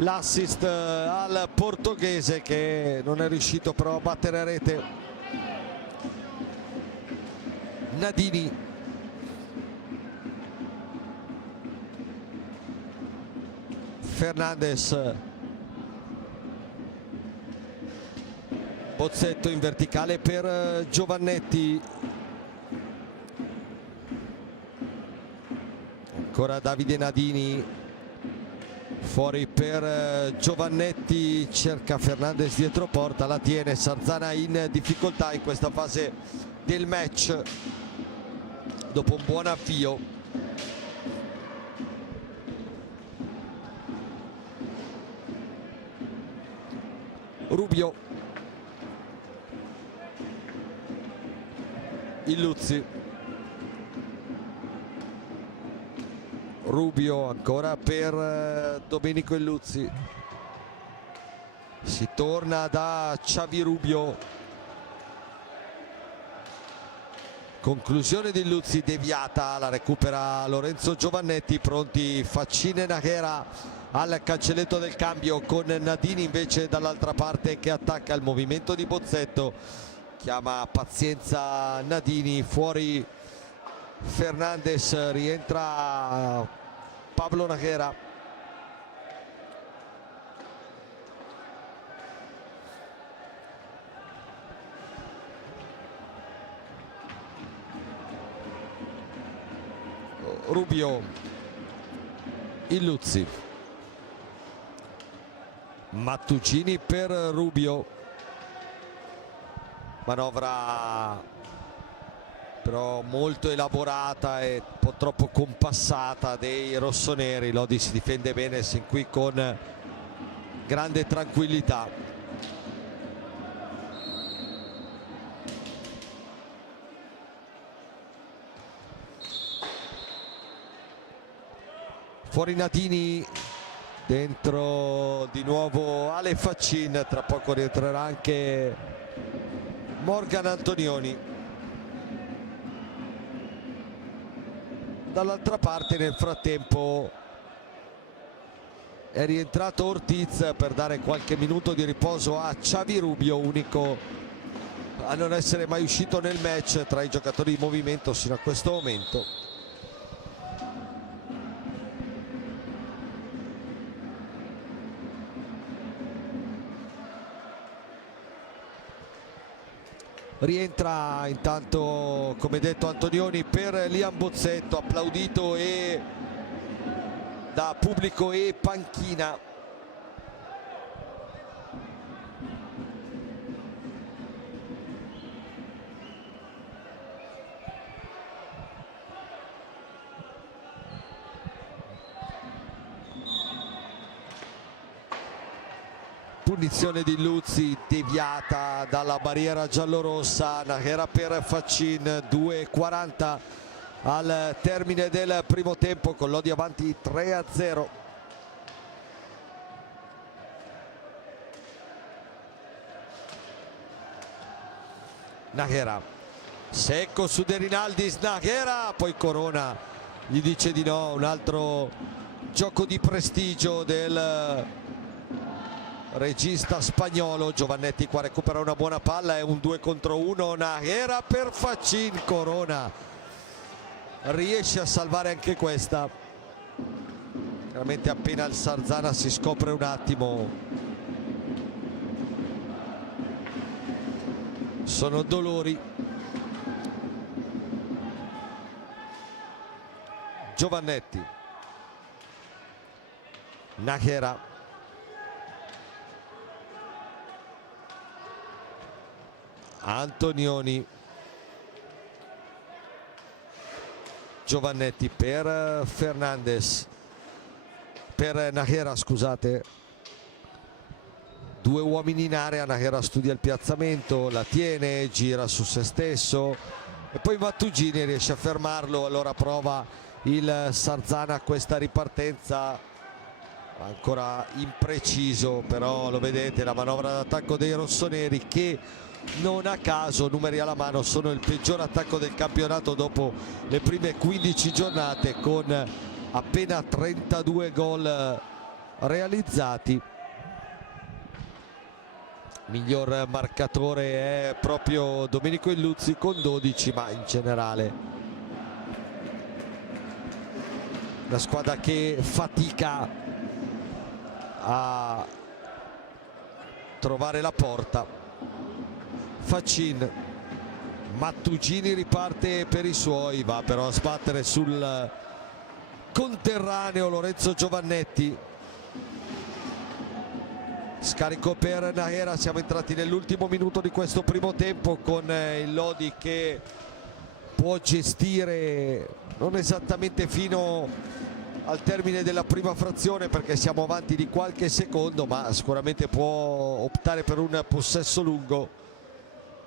l'assist al portoghese che non è riuscito però a battere a rete. Nadini, Fernandes, Bozzetto in verticale per Giovannetti, ancora Davide Nadini, fuori per Giovannetti, cerca Fernandes dietro porta, la tiene, Sarzana in difficoltà in questa fase del match dopo un buon avvio. Rubio, Illuzzi, Rubio ancora per Domenico Illuzzi, si torna da Xavi Rubio, conclusione di Illuzzi deviata, la recupera Lorenzo Giovannetti, pronti Faccine e Nahera al cancelletto del cambio con Nadini invece dall'altra parte che attacca. Il movimento di Bozzetto, chiama pazienza Nadini, fuori Fernandes, rientra Pablo Nahera. Rubio, Illuzzi, Mattugini per Rubio, manovra però molto elaborata e un po' troppo compassata dei rossoneri. Lodi si difende bene sin qui con grande tranquillità. Fuori Nadini, dentro di nuovo Ale Faccin, tra poco rientrerà anche Morgan Antonioni. Dall'altra parte nel frattempo è rientrato Ortiz per dare qualche minuto di riposo a Xavi Rubio, unico a non essere mai uscito nel match tra i giocatori di movimento sino a questo momento. Rientra intanto, come detto, Antonioni per Liam Bozzetto, applaudito e da pubblico e panchina. Punizione di Luzzi deviata dalla barriera giallorossa. Nahera per Faccin, 2:40 al termine del primo tempo, con Lodi avanti 3-0. Nahera secco su De Rinaldis, Nahera, poi Corona gli dice di no. Un altro gioco di prestigio del regista spagnolo. Giovannetti qua recupera una buona palla, è un 2 contro 1. Nahera per Faccin, Corona riesce a salvare anche questa. Veramente appena il Sarzana si scopre un attimo, sono dolori. Giovannetti, Nahera, Antonioni, Giovannetti per Fernandez, per Nahera, scusate. Due uomini in area, Nahera studia il piazzamento, la tiene, gira su se stesso e poi Mattugini riesce a fermarlo. Allora prova il Sarzana questa ripartenza, ancora impreciso, però lo vedete, la manovra d'attacco dei rossoneri, che non a caso, numeri alla mano, sono il peggior attacco del campionato dopo le prime 15 giornate, con appena 32 gol realizzati. Miglior marcatore è proprio Domenico Illuzzi con 12, ma in generale una squadra che fatica a trovare la porta. Faccin, Mattugini riparte per i suoi, va però a sbattere sul conterraneo Lorenzo Giovannetti. Scarico per Nahera, siamo entrati nell'ultimo minuto di questo primo tempo, con il Lodi che può gestire non esattamente fino al termine della prima frazione, perché siamo avanti di qualche secondo, ma sicuramente può optare per un possesso lungo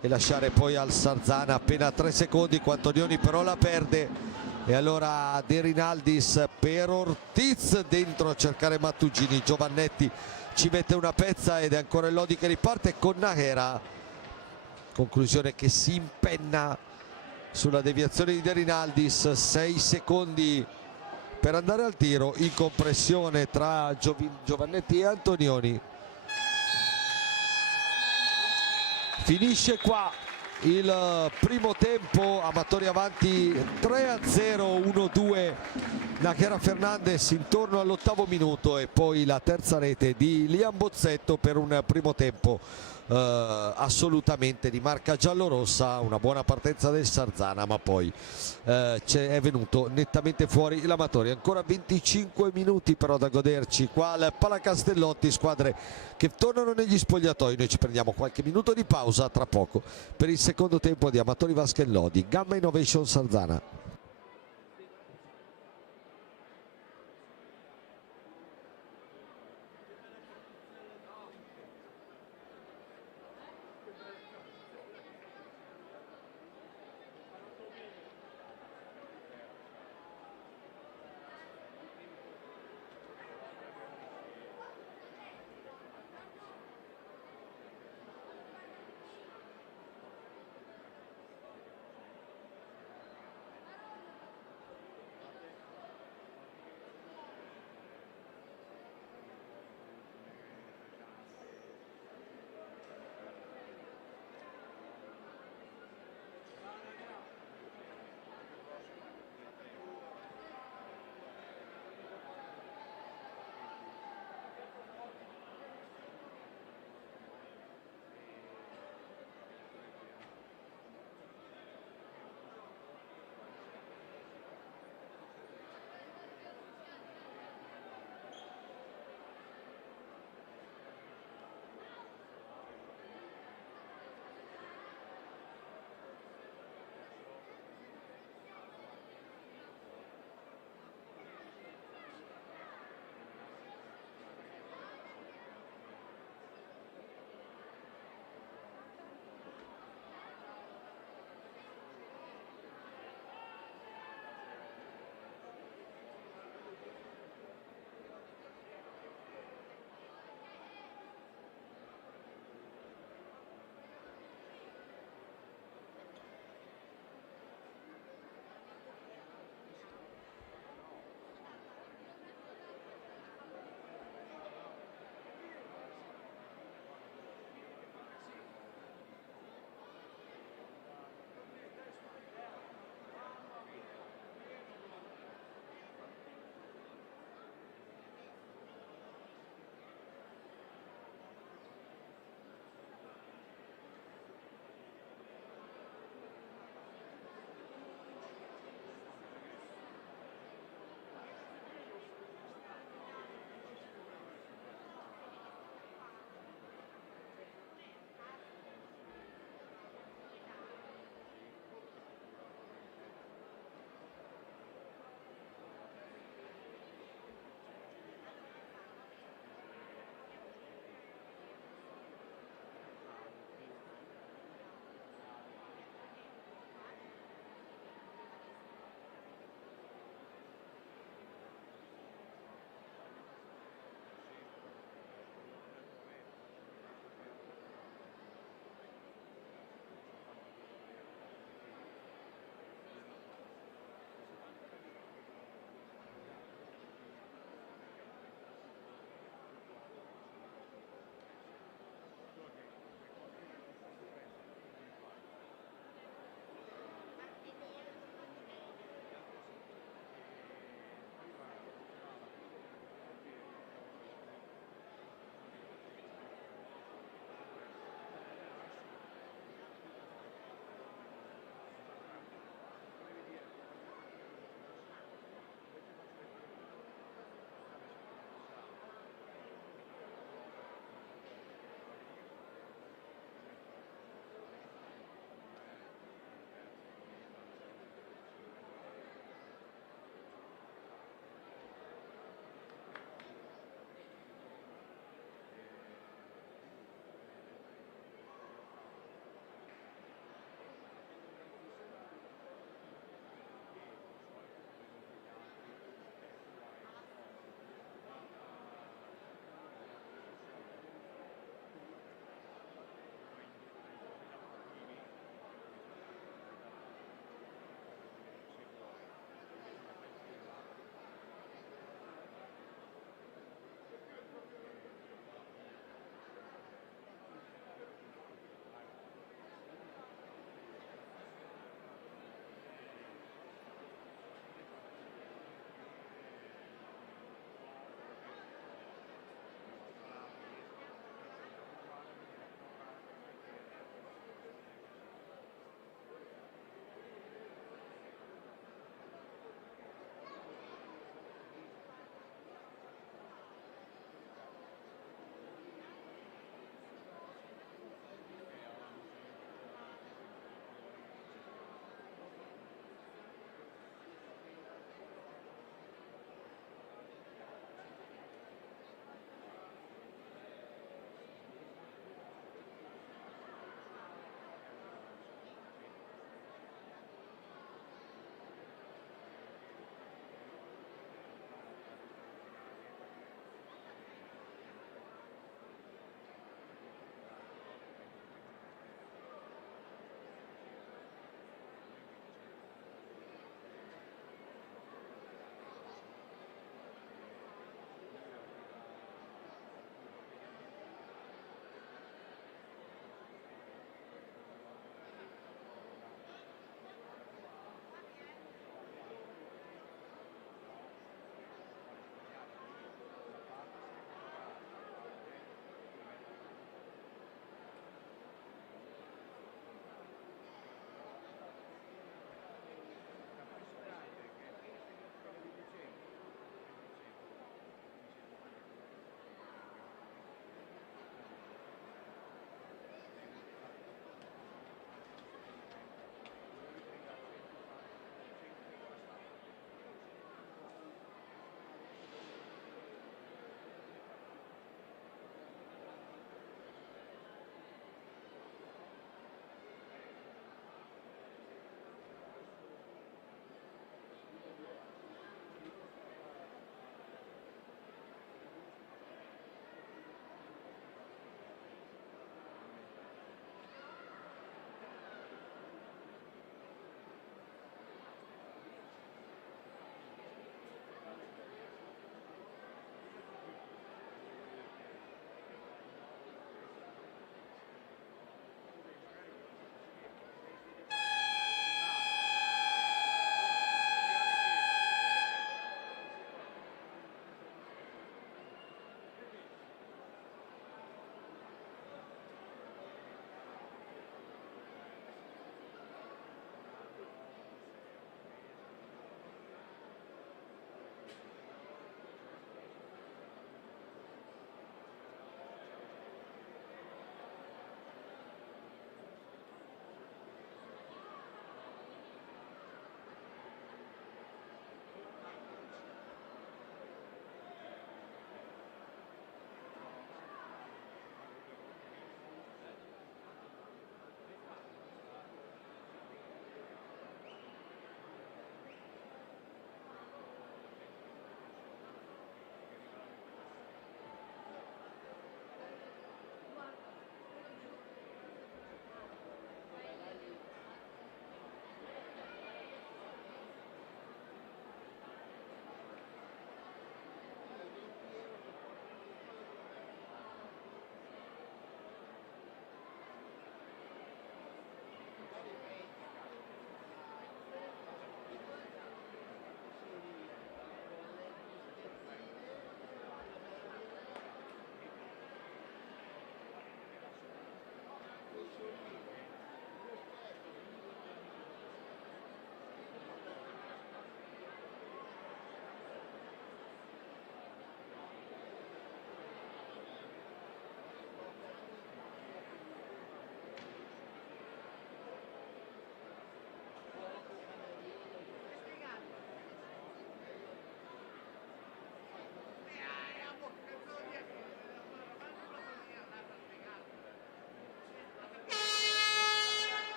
e lasciare poi al Sarzana appena 3 secondi. Antonioni però la perde e allora De Rinaldis per Ortiz, dentro a cercare Mattugini. Giovannetti ci mette una pezza ed è ancora il Lodi che riparte con Nahera. Conclusione che si impenna sulla deviazione di De Rinaldis. 6 secondi per andare al tiro, in compressione tra Giovannetti e Antonioni. Finisce qua il primo tempo, Amatori avanti 3-0, 1-2 Nahera Fernandez intorno all'8° minuto, e poi la terza rete di Liam Bozzetto per un primo tempo assolutamente di marca giallorossa. Una buona partenza del Sarzana, ma poi è venuto nettamente fuori l'Amatori. Ancora 25 minuti però da goderci qua al Palacastellotti, squadre che tornano negli spogliatoi. Noi ci prendiamo qualche minuto di pausa, tra poco per il secondo tempo di Amatori Vasca Lodi, Gamma Innovation Sarzana.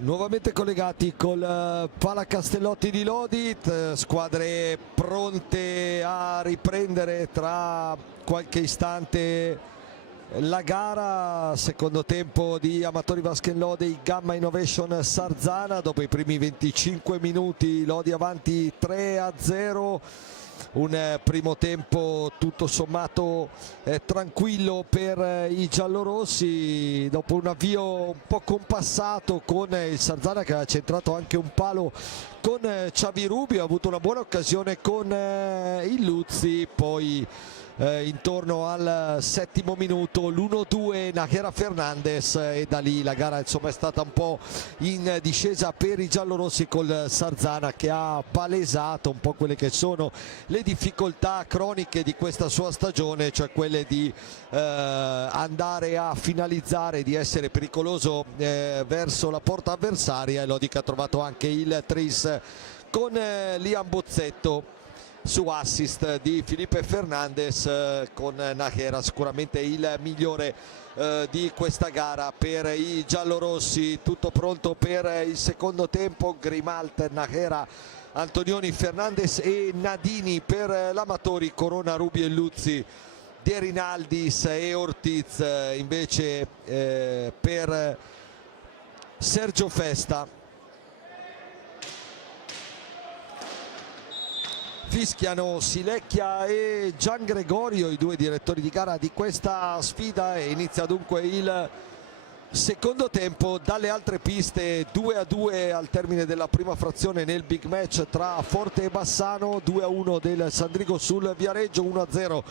Nuovamente collegati col Palacastellotti di Lodi, squadre pronte a riprendere tra qualche istante la gara. Secondo tempo di Amatori Basket Lodi, Gamma Innovation Sarzana. Dopo i primi 25 minuti Lodi avanti 3-0. Un primo tempo tutto sommato tranquillo per i giallorossi, dopo un avvio un po' compassato con il Sarzana che ha centrato anche un palo con Xavi Rubio, ha avuto una buona occasione con il Luzzi, poi intorno al settimo minuto l'1-2 Nájera Fernández, e da lì la gara insomma è stata un po' in discesa per i giallorossi, col Sarzana che ha palesato un po' quelle che sono le difficoltà croniche di questa sua stagione, cioè quelle di andare a finalizzare, di essere pericoloso verso la porta avversaria. E Lodi che ha trovato anche il tris con Liam Bozzetto su assist di Felipe Fernandez, con Nájera sicuramente il migliore di questa gara per i giallorossi. Tutto pronto per il secondo tempo: Grimalt, Nájera, Antonioni, Fernandez e Nadini per l'Amatori, Corona, Rubio e Luzzi, De Rinaldis e Ortiz invece per Sergio Festa. Fischiano Silecchia e Gian Gregorio, i due direttori di gara di questa sfida, e inizia dunque il secondo tempo. Dalle altre piste 2-2 al termine della prima frazione nel big match tra Forte e Bassano, 2-1 del Sandrigo sul Viareggio, 1-0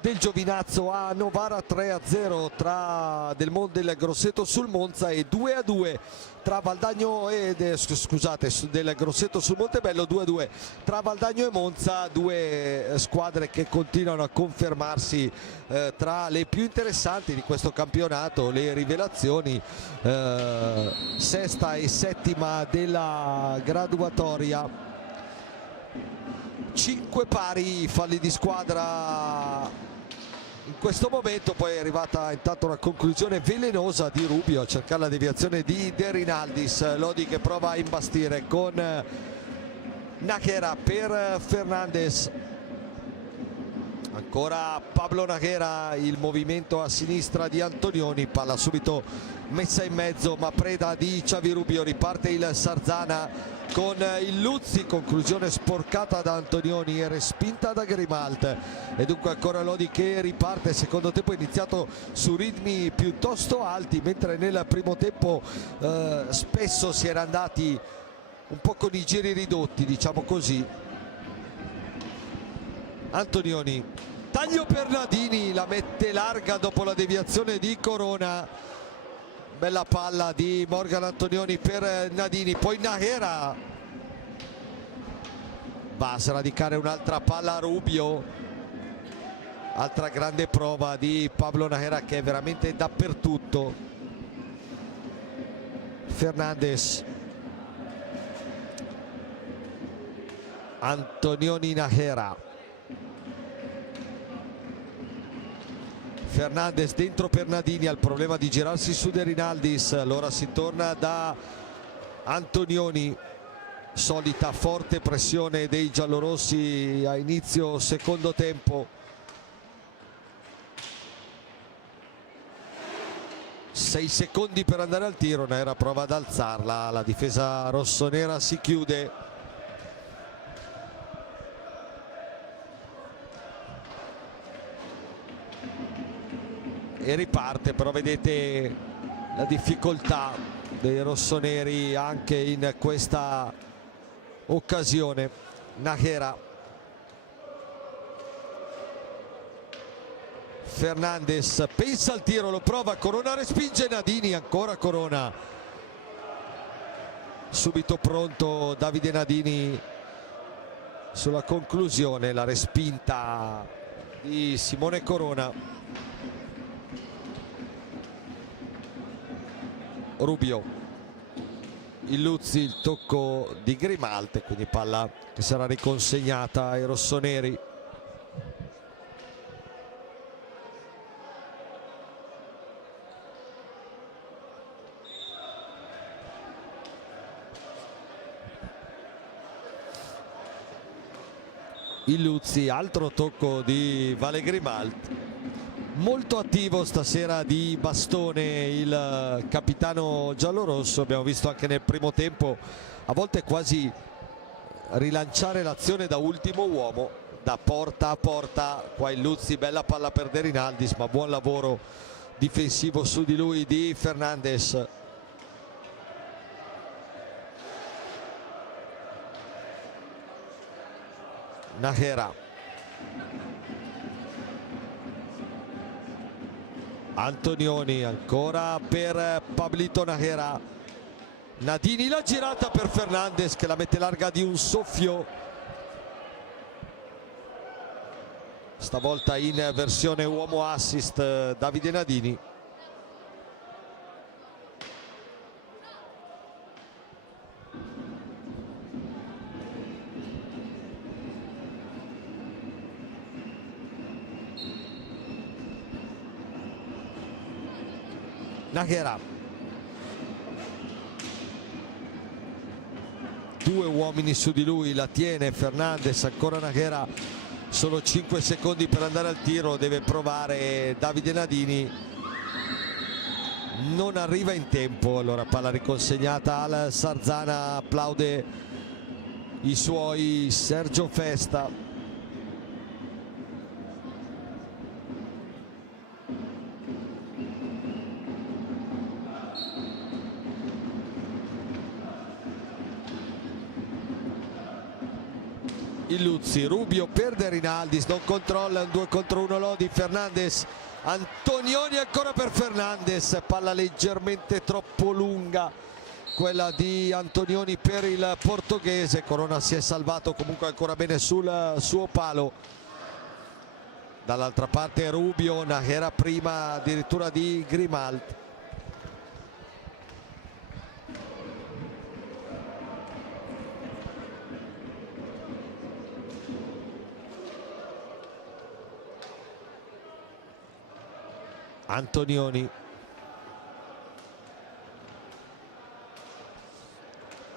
del Giovinazzo a Novara, 3-0 tra del Grosseto sul Monza e 2-2 tra Valdagno e del Grosseto sul Montebello, 2-2 tra Valdagno e Monza. Due squadre che continuano a confermarsi tra le più interessanti di questo campionato, le rivelazioni, sesta e settima della graduatoria. 5 pari falli di squadra in questo momento. Poi è arrivata intanto una conclusione velenosa di Rubio a cercare la deviazione di De Rinaldis. Lodi che prova a imbastire con Nájera per Fernandez, ancora Pablo Nájera, il movimento a sinistra di Antonioni, palla subito messa in mezzo ma preda di Xavi Rubio. Riparte il Sarzana con il Luzzi, conclusione sporcata da Antonioni e respinta da Grimalt, e dunque ancora Lodi che riparte. Il secondo tempo è iniziato su ritmi piuttosto alti, mentre nel primo tempo spesso si era andati un po' con i giri ridotti, diciamo così. Antonioni, taglio per Nadini, la mette larga dopo la deviazione di Corona. Bella palla di Morgan Antonioni per Nadini, poi Nájera va a sradicare un'altra palla a Rubio. Altra grande prova di Pablo Nájera che è veramente dappertutto. Fernandez, Antonioni, Nájera, Fernandez dentro per Nadini, ha il problema di girarsi su De Rinaldis, allora si torna da Antonioni. Solita forte pressione dei giallorossi a inizio secondo tempo. 6 secondi per andare al tiro, Nájera prova ad alzarla, la difesa rossonera si chiude. E riparte, però vedete la difficoltà dei rossoneri anche in questa occasione. Nájera, Fernandez pensa al tiro, lo prova, Corona respinge Nadini, ancora Corona, subito pronto Davide Nadini sulla conclusione, la respinta di Simone Corona. Rubio, il Luzzi, il tocco di Grimalt, quindi palla che sarà riconsegnata ai rossoneri. Illuzzi, altro tocco di Vale Grimalt. Molto attivo stasera di bastone il capitano giallorosso, abbiamo visto anche nel primo tempo a volte quasi rilanciare l'azione da ultimo uomo, da porta a porta. Qua Illuzzi, bella palla per De Rinaldis, ma buon lavoro difensivo su di lui di Fernandes. Nájera, Antonioni ancora per Pablito Nájera, Nadini, la girata per Fernandes che la mette larga di un soffio, stavolta in versione uomo assist Davide Nadini. Nájera, due uomini su di lui, la tiene Fernandes, ancora Nájera, solo 5 secondi per andare al tiro, deve provare Davide Nadini, non arriva in tempo, allora palla riconsegnata al Sarzana, applaude i suoi Sergio Festa. Illuzzi, Rubio per De Rinaldis, non controlla, un 2 contro 1 Lodi, Fernandes, Antonioni ancora per Fernandes, palla leggermente troppo lunga quella di Antonioni per il portoghese. Corona si è salvato comunque ancora bene sul suo palo. Dall'altra parte Rubio, Nájera prima addirittura di Grimalt. Antonioni,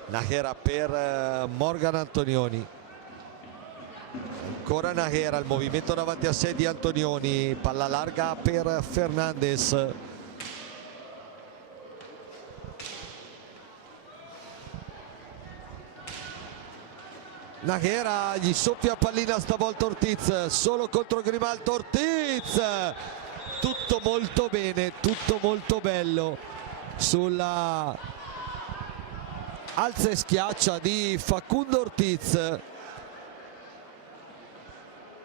Nájera per Morgan Antonioni, ancora Nájera, il movimento davanti a sé di Antonioni, palla larga per Fernandes. Nájera gli soffia pallina stavolta Ortiz, solo contro Grimalt, Ortiz, tutto molto bene, tutto molto bello sulla alza e schiaccia di Facundo Ortiz,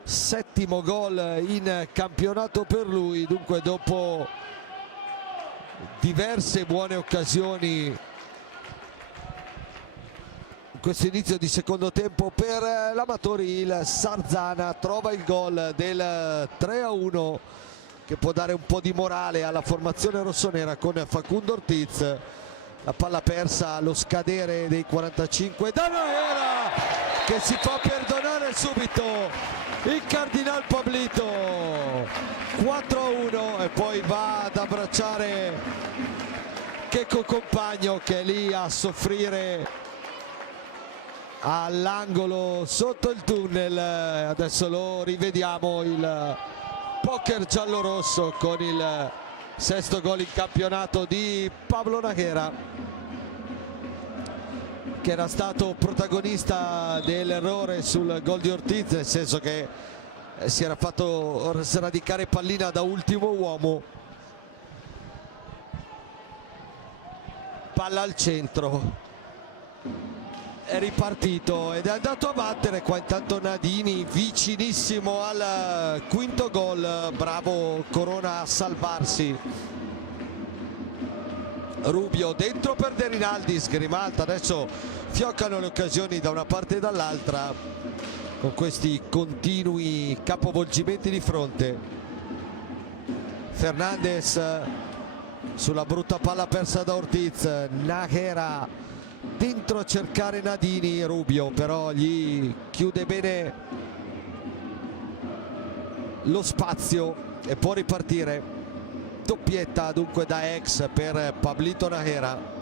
settimo gol in campionato per lui. Dunque dopo diverse buone occasioni in questo inizio di secondo tempo per l'Amatori, il Sarzana trova il gol del 3-1 che può dare un po' di morale alla formazione rossonera con Facundo Ortiz. La palla persa allo scadere dei 45 da Nájera, che si fa perdonare subito il Cardinal Pablito, 4-1, e poi va ad abbracciare Checco Compagno che è lì a soffrire all'angolo sotto il tunnel. Adesso lo rivediamo, il poker giallorosso con il sesto gol in campionato di Pablo Nájera, che era stato protagonista dell'errore sul gol di Ortiz, nel senso che si era fatto sradicare pallina da ultimo uomo. Palla al centro, è ripartito ed è andato a battere qua intanto Nadini, vicinissimo al quinto gol. Bravo Corona a salvarsi. Rubio dentro per De Rinaldis, Grimalt, adesso fioccano le occasioni da una parte e dall'altra con questi continui capovolgimenti di fronte. Fernandes sulla brutta palla persa da Ortiz, Nájera dentro a cercare Nadini, Rubio però gli chiude bene lo spazio e può ripartire. Doppietta dunque da ex per Pablito Nájera.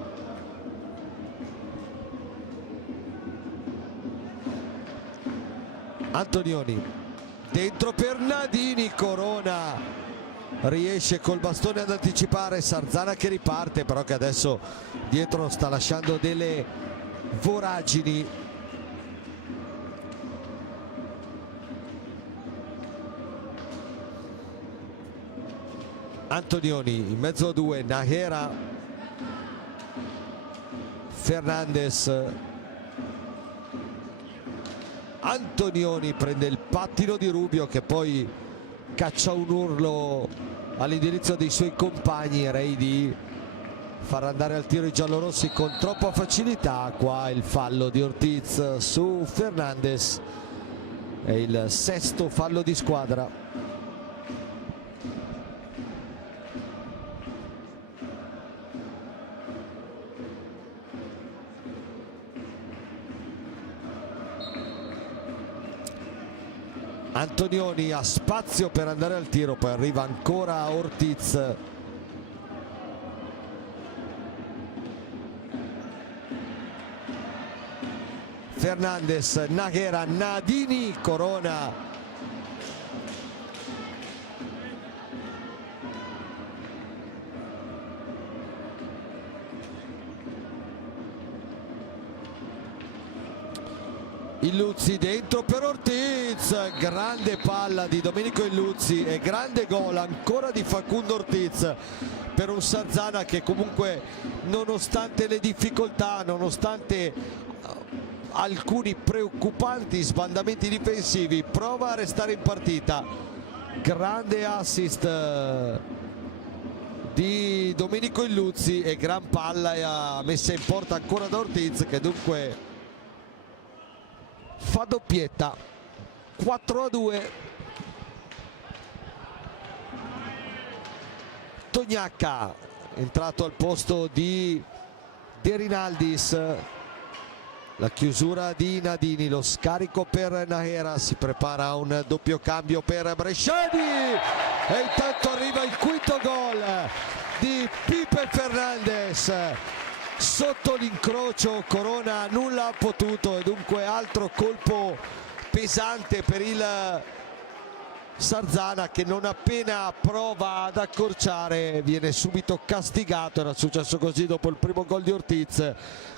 Antonioni dentro per Nadini, Corona riesce col bastone ad anticipare, Sarzana che riparte però che adesso dietro sta lasciando delle voragini. Antonioni in mezzo a due, Nahera, Fernandez. Antonioni prende il pattino di Rubio che poi caccia un urlo all'indirizzo dei suoi compagni. Rei di far andare al tiro i giallorossi con troppa facilità. Qua il fallo di Ortiz su Fernandez, è il sesto fallo di squadra. Antonioni ha spazio per andare al tiro, poi arriva ancora Ortiz. Fernandez, Nahera, Nadini, Corona. Illuzzi dentro per Ortiz, grande palla di Domenico Illuzzi e grande gol ancora di Facundo Ortiz per un Sarzana che comunque, nonostante le difficoltà, nonostante alcuni preoccupanti sbandamenti difensivi, prova a restare in partita. Grande assist di Domenico Illuzzi e gran palla messa in porta ancora da Ortiz, che dunque fa doppietta. 4-2. Tognacca entrato al posto di De Rinaldis. La chiusura di Nadini, lo scarico per Nahera, si prepara un doppio cambio per Bresciani e intanto arriva il quinto gol di Pipe Fernandez. Sotto l'incrocio Corona nulla ha potuto e dunque altro colpo pesante per il Sarzana, che non appena prova ad accorciare viene subito castigato. Era successo così dopo il primo gol di Ortiz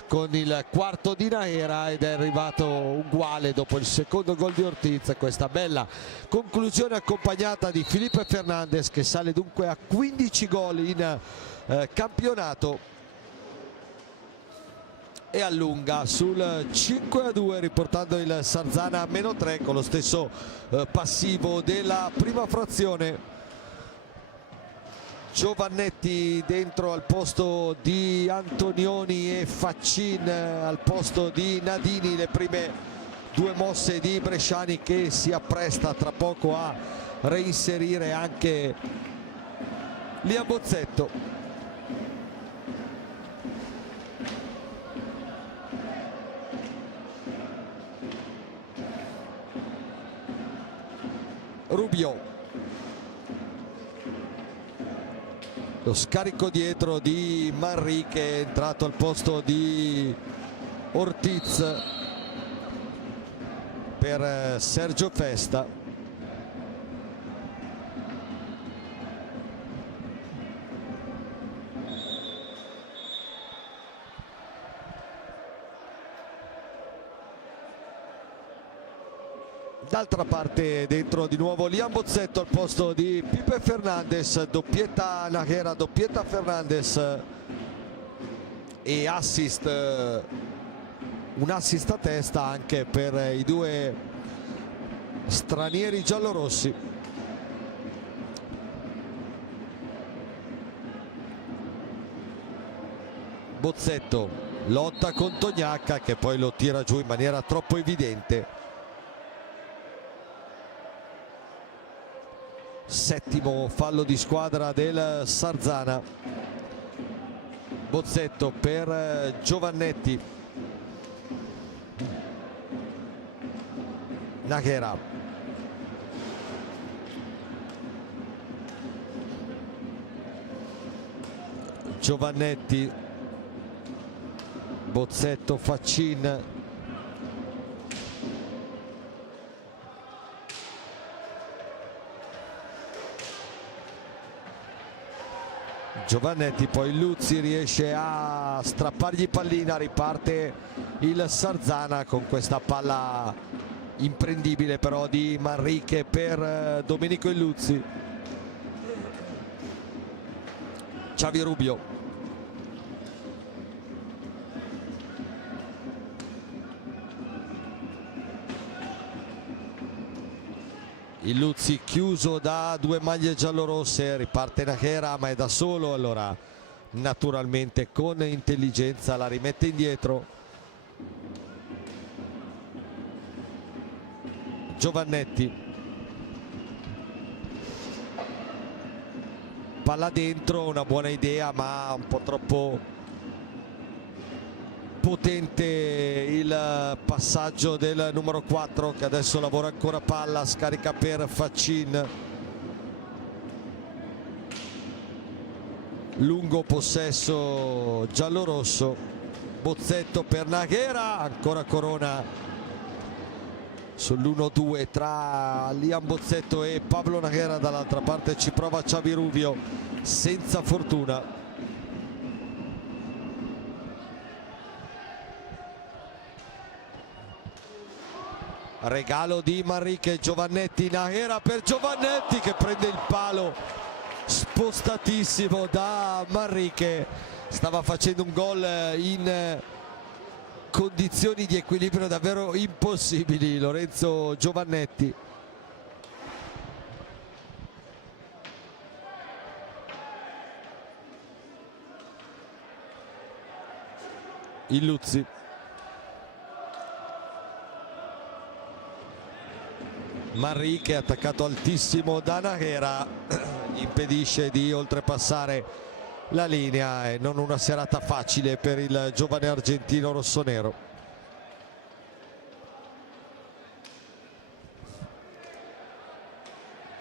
con il quarto di Nahera ed è arrivato uguale dopo il secondo gol di Ortiz. Questa bella conclusione accompagnata di Felipe Fernandez, che sale dunque a 15 gol in campionato e allunga sul 5-2, riportando il Sarzana a -3 con lo stesso passivo della prima frazione. Giovannetti dentro al posto di Antonioni e Faccin al posto di Nadini. Le prime due mosse di Bresciani, che si appresta tra poco a reinserire anche Liam Bozzetto. Rubio, lo scarico dietro di Manri, che è entrato al posto di Ortiz per Sergio Festa. D'altra parte dentro di nuovo Liam Bozzetto al posto di Pipe Fernandez, doppietta Nahera, doppietta Fernandez e assist, un assist a testa anche per i due stranieri giallorossi. Bozzetto lotta con Tognacca, che poi lo tira giù in maniera troppo evidente. Settimo fallo di squadra del Sarzana. Bozzetto per Giovannetti. Nahera. Giovannetti. Bozzetto, Faccin. Giovannetti, poi Luzzi riesce a strappargli pallina, riparte il Sarzana con questa palla imprendibile però di Manrique per Domenico Illuzzi. Xavi Rubio, Illuzzi chiuso da due maglie giallorosse, riparte Nájera ma è da solo, allora naturalmente con intelligenza la rimette indietro. Giovannetti, palla dentro, una buona idea ma un po' troppo potente il passaggio del numero 4 che adesso lavora ancora palla, scarica per Faccin, lungo possesso giallorosso, Bozzetto per Nájera, ancora Corona sull'1-2 tra Liam Bozzetto e Pablo Nájera, dall'altra parte ci prova Xavi Rubio senza fortuna. Regalo di Manrique, Giovannetti, Nájera per Giovannetti che prende il palo spostatissimo da Manrique, stava facendo un gol in condizioni di equilibrio davvero impossibili Lorenzo Giovannetti. Illuzzi, Manrique attaccato altissimo da Nájera, impedisce di oltrepassare la linea e non una serata facile per il giovane argentino rossonero.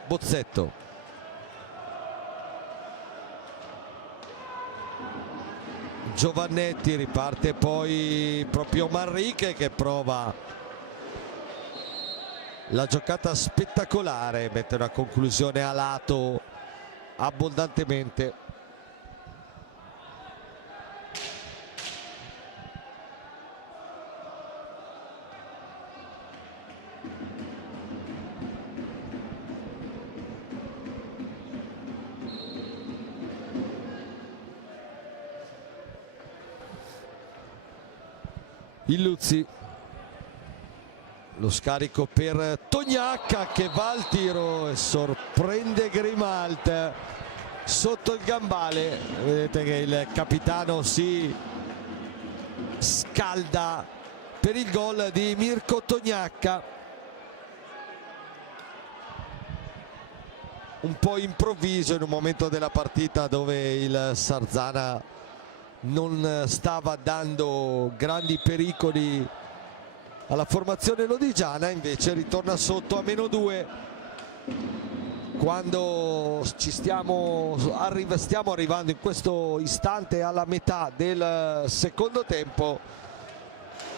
Bozzetto, Giovannetti, riparte poi proprio Manrique che prova la giocata spettacolare, mette una conclusione a lato abbondantemente. Illuzzi, lo scarico per Tognacca che va al tiro e sorprende Grimalt sotto il gambale. Vedete che il capitano si scalda per il gol di Mirko Tognacca, un po' improvviso in un momento della partita dove il Sarzana non stava dando grandi pericoli alla formazione lodigiana, invece ritorna sotto a -2 quando stiamo arrivando in questo istante alla metà del secondo tempo.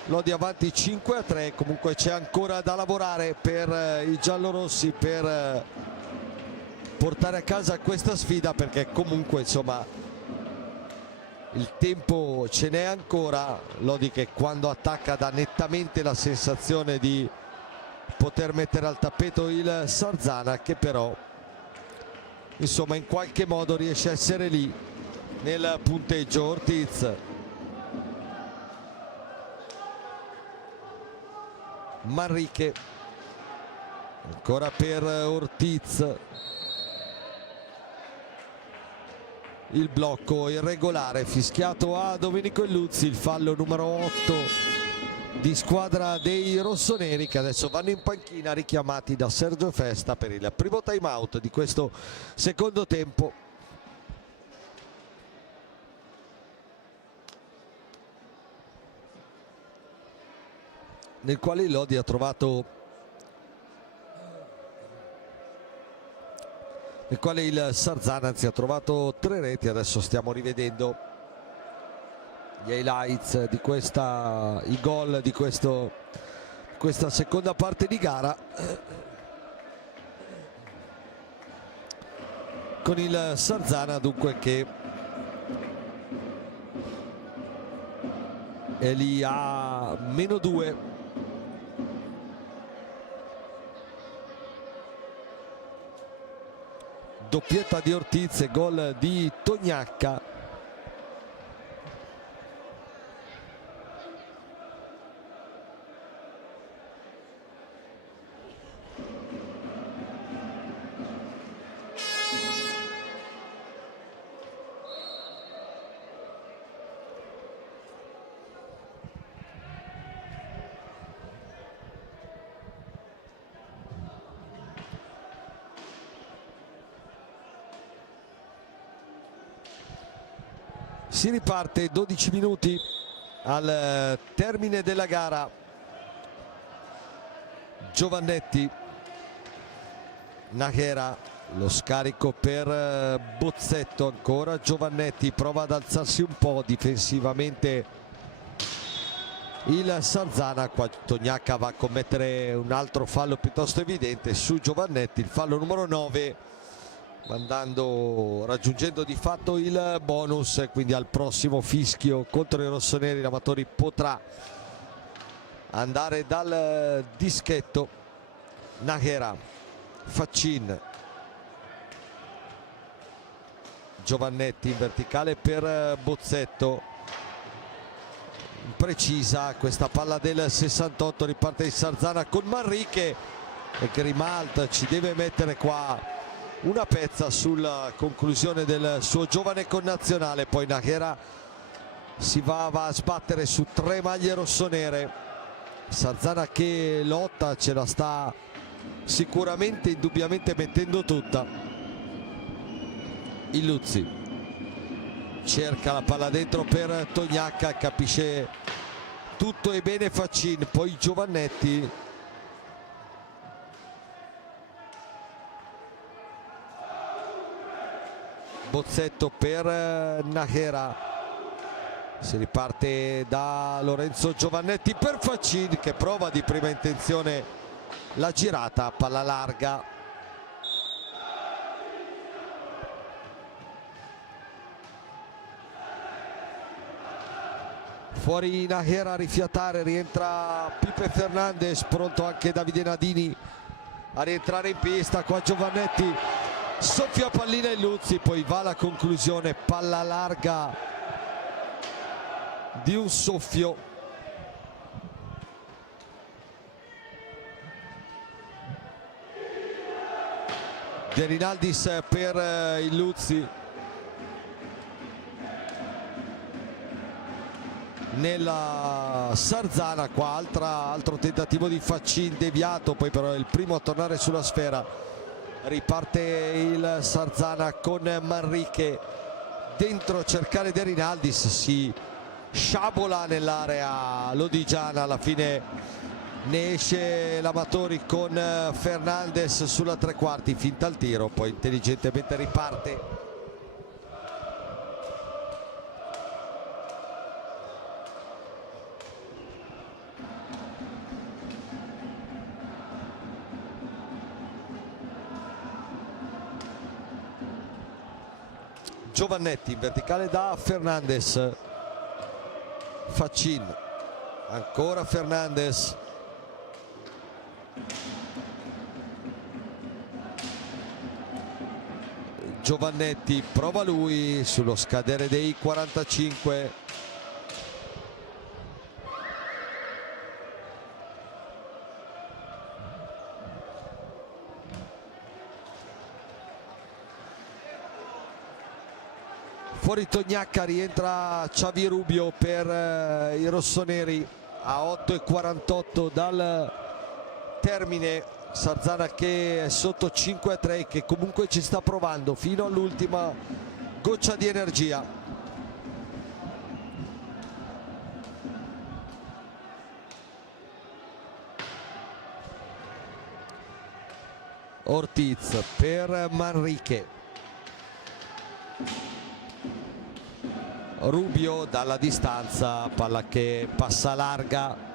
Lodi avanti 5-3, comunque c'è ancora da lavorare per i giallorossi per portare a casa questa sfida, perché comunque insomma il tempo ce n'è ancora. Lodi che quando attacca dà nettamente la sensazione di poter mettere al tappeto il Sarzana, che però insomma in qualche modo riesce a essere lì nel punteggio. Ortiz, Manrique, ancora per Ortiz, il blocco irregolare fischiato a Domenico Illuzzi, il fallo numero 8 di squadra dei rossoneri, che adesso vanno in panchina richiamati da Sergio Festa per il primo time out di questo secondo tempo. Nel quale il Lodi ha trovato, nel quale il Sarzana anzi ha trovato 3 reti. Adesso stiamo rivedendo gli highlights di i gol di questa seconda parte di gara, con il Sarzana dunque che è lì a -2. Doppietta di Ortiz e gol di Tognacca. Si riparte 12 minuti al termine della gara. Giovannetti, Nájera, lo scarico per Bozzetto, ancora Giovannetti, prova ad alzarsi un po' difensivamente il Sarzana. Qua Tognacca va a commettere un altro fallo piuttosto evidente su Giovannetti, il fallo numero 9, raggiungendo di fatto il bonus, quindi al prossimo fischio contro i rossoneri l'Amatori potrà andare dal dischetto. Nájera, Faccin, Giovannetti in verticale per Bozzetto, precisa questa palla del 68, riparte il Sarzana con Manrique e Grimalt ci deve mettere qua una pezza sulla conclusione del suo giovane connazionale. Poi Nájera si va a sbattere su 3 maglie rossonere. Sarzana che lotta, ce la sta sicuramente, indubbiamente mettendo tutta. Illuzzi cerca la palla dentro per Tognacca, capisce tutto e bene Faccin, poi Giovannetti. Bozzetto per Nájera, si riparte da Lorenzo Giovannetti per Faccin che prova di prima intenzione la girata, palla larga. Fuori Nájera a rifiatare, rientra Pipe Fernandez, pronto anche Davide Nadini a rientrare in pista. Qua Giovannetti soffia pallina e Illuzzi, poi va la conclusione, palla larga di un soffio. De Rinaldis per Illuzzi. Nella Sarzana qua altro tentativo di Faccin deviato, poi però è il primo a tornare sulla sfera. Riparte il Sarzana con Manrique dentro a cercare De Rinaldis, si sciabola nell'area lodigiana, alla fine ne esce l'Amatori con Fernandez sulla tre quarti, finta il tiro, poi intelligentemente riparte. Giovannetti in verticale da Fernandez, Faccin, ancora Fernandez, Giovannetti prova lui sullo scadere dei 45. Fuori Tognacca, rientra Xavi Rubio per i rossoneri a 8:48 dal termine. Sarzana che è sotto 5-3, che comunque ci sta provando fino all'ultima goccia di energia. Ortiz per Manrique, Rubio dalla distanza, palla che passa larga.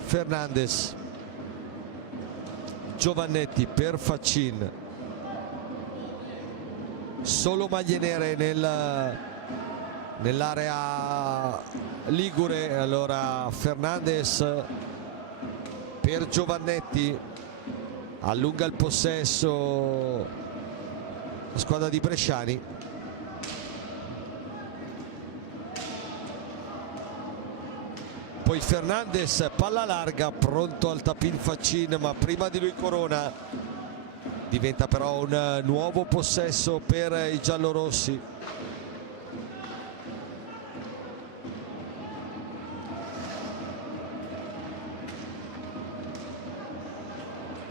Fernandez, Giovannetti per Faccin, solo maglie nere nell'area ligure. Allora Fernandes per Giovannetti, allunga il possesso la squadra di Bresciani. Poi Fernandes, palla larga, pronto al tap-in Faccin, ma prima di lui Corona. Diventa però un nuovo possesso per i giallorossi.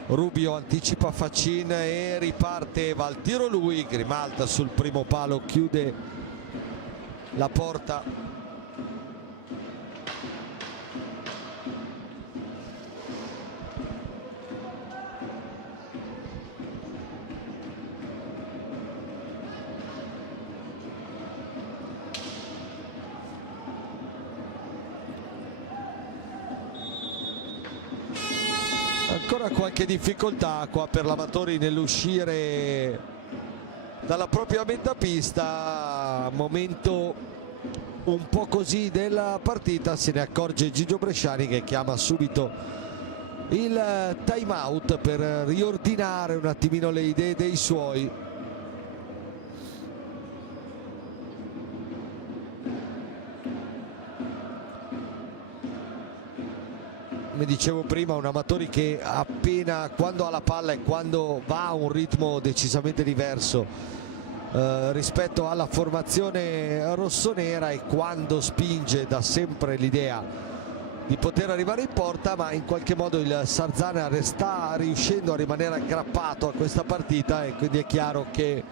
Rubio anticipa Faccin e riparte, va al tiro lui, Grimalta sul primo palo chiude la porta. Ancora qualche difficoltà qua per l'Amatori nell'uscire dalla propria metà pista, momento un po' così della partita. Se ne accorge Gigio Bresciani che chiama subito il time out per riordinare un attimino le idee dei suoi. Come dicevo prima, un Amatori che appena quando ha la palla e quando va a un ritmo decisamente diverso rispetto alla formazione rossonera, e quando spinge dà sempre l'idea di poter arrivare in porta, ma in qualche modo il Sarzana sta riuscendo a rimanere aggrappato a questa partita, e quindi è chiaro che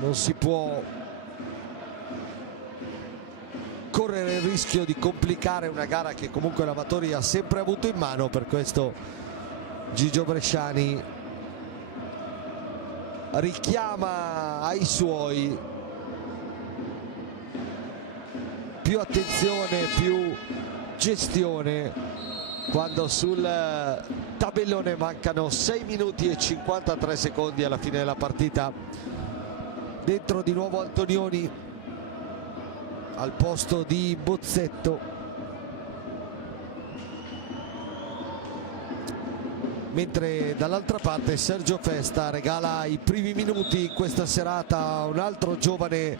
non si può correre il rischio di complicare una gara che comunque l'Amatori ha sempre avuto in mano. Per questo Gigio Bresciani richiama ai suoi più attenzione, più gestione, quando sul tabellone mancano 6 minuti e 53 secondi alla fine della partita. Dentro di nuovo Antonioni al posto di Bozzetto, mentre dall'altra parte Sergio Festa regala i primi minuti questa serata a un altro giovane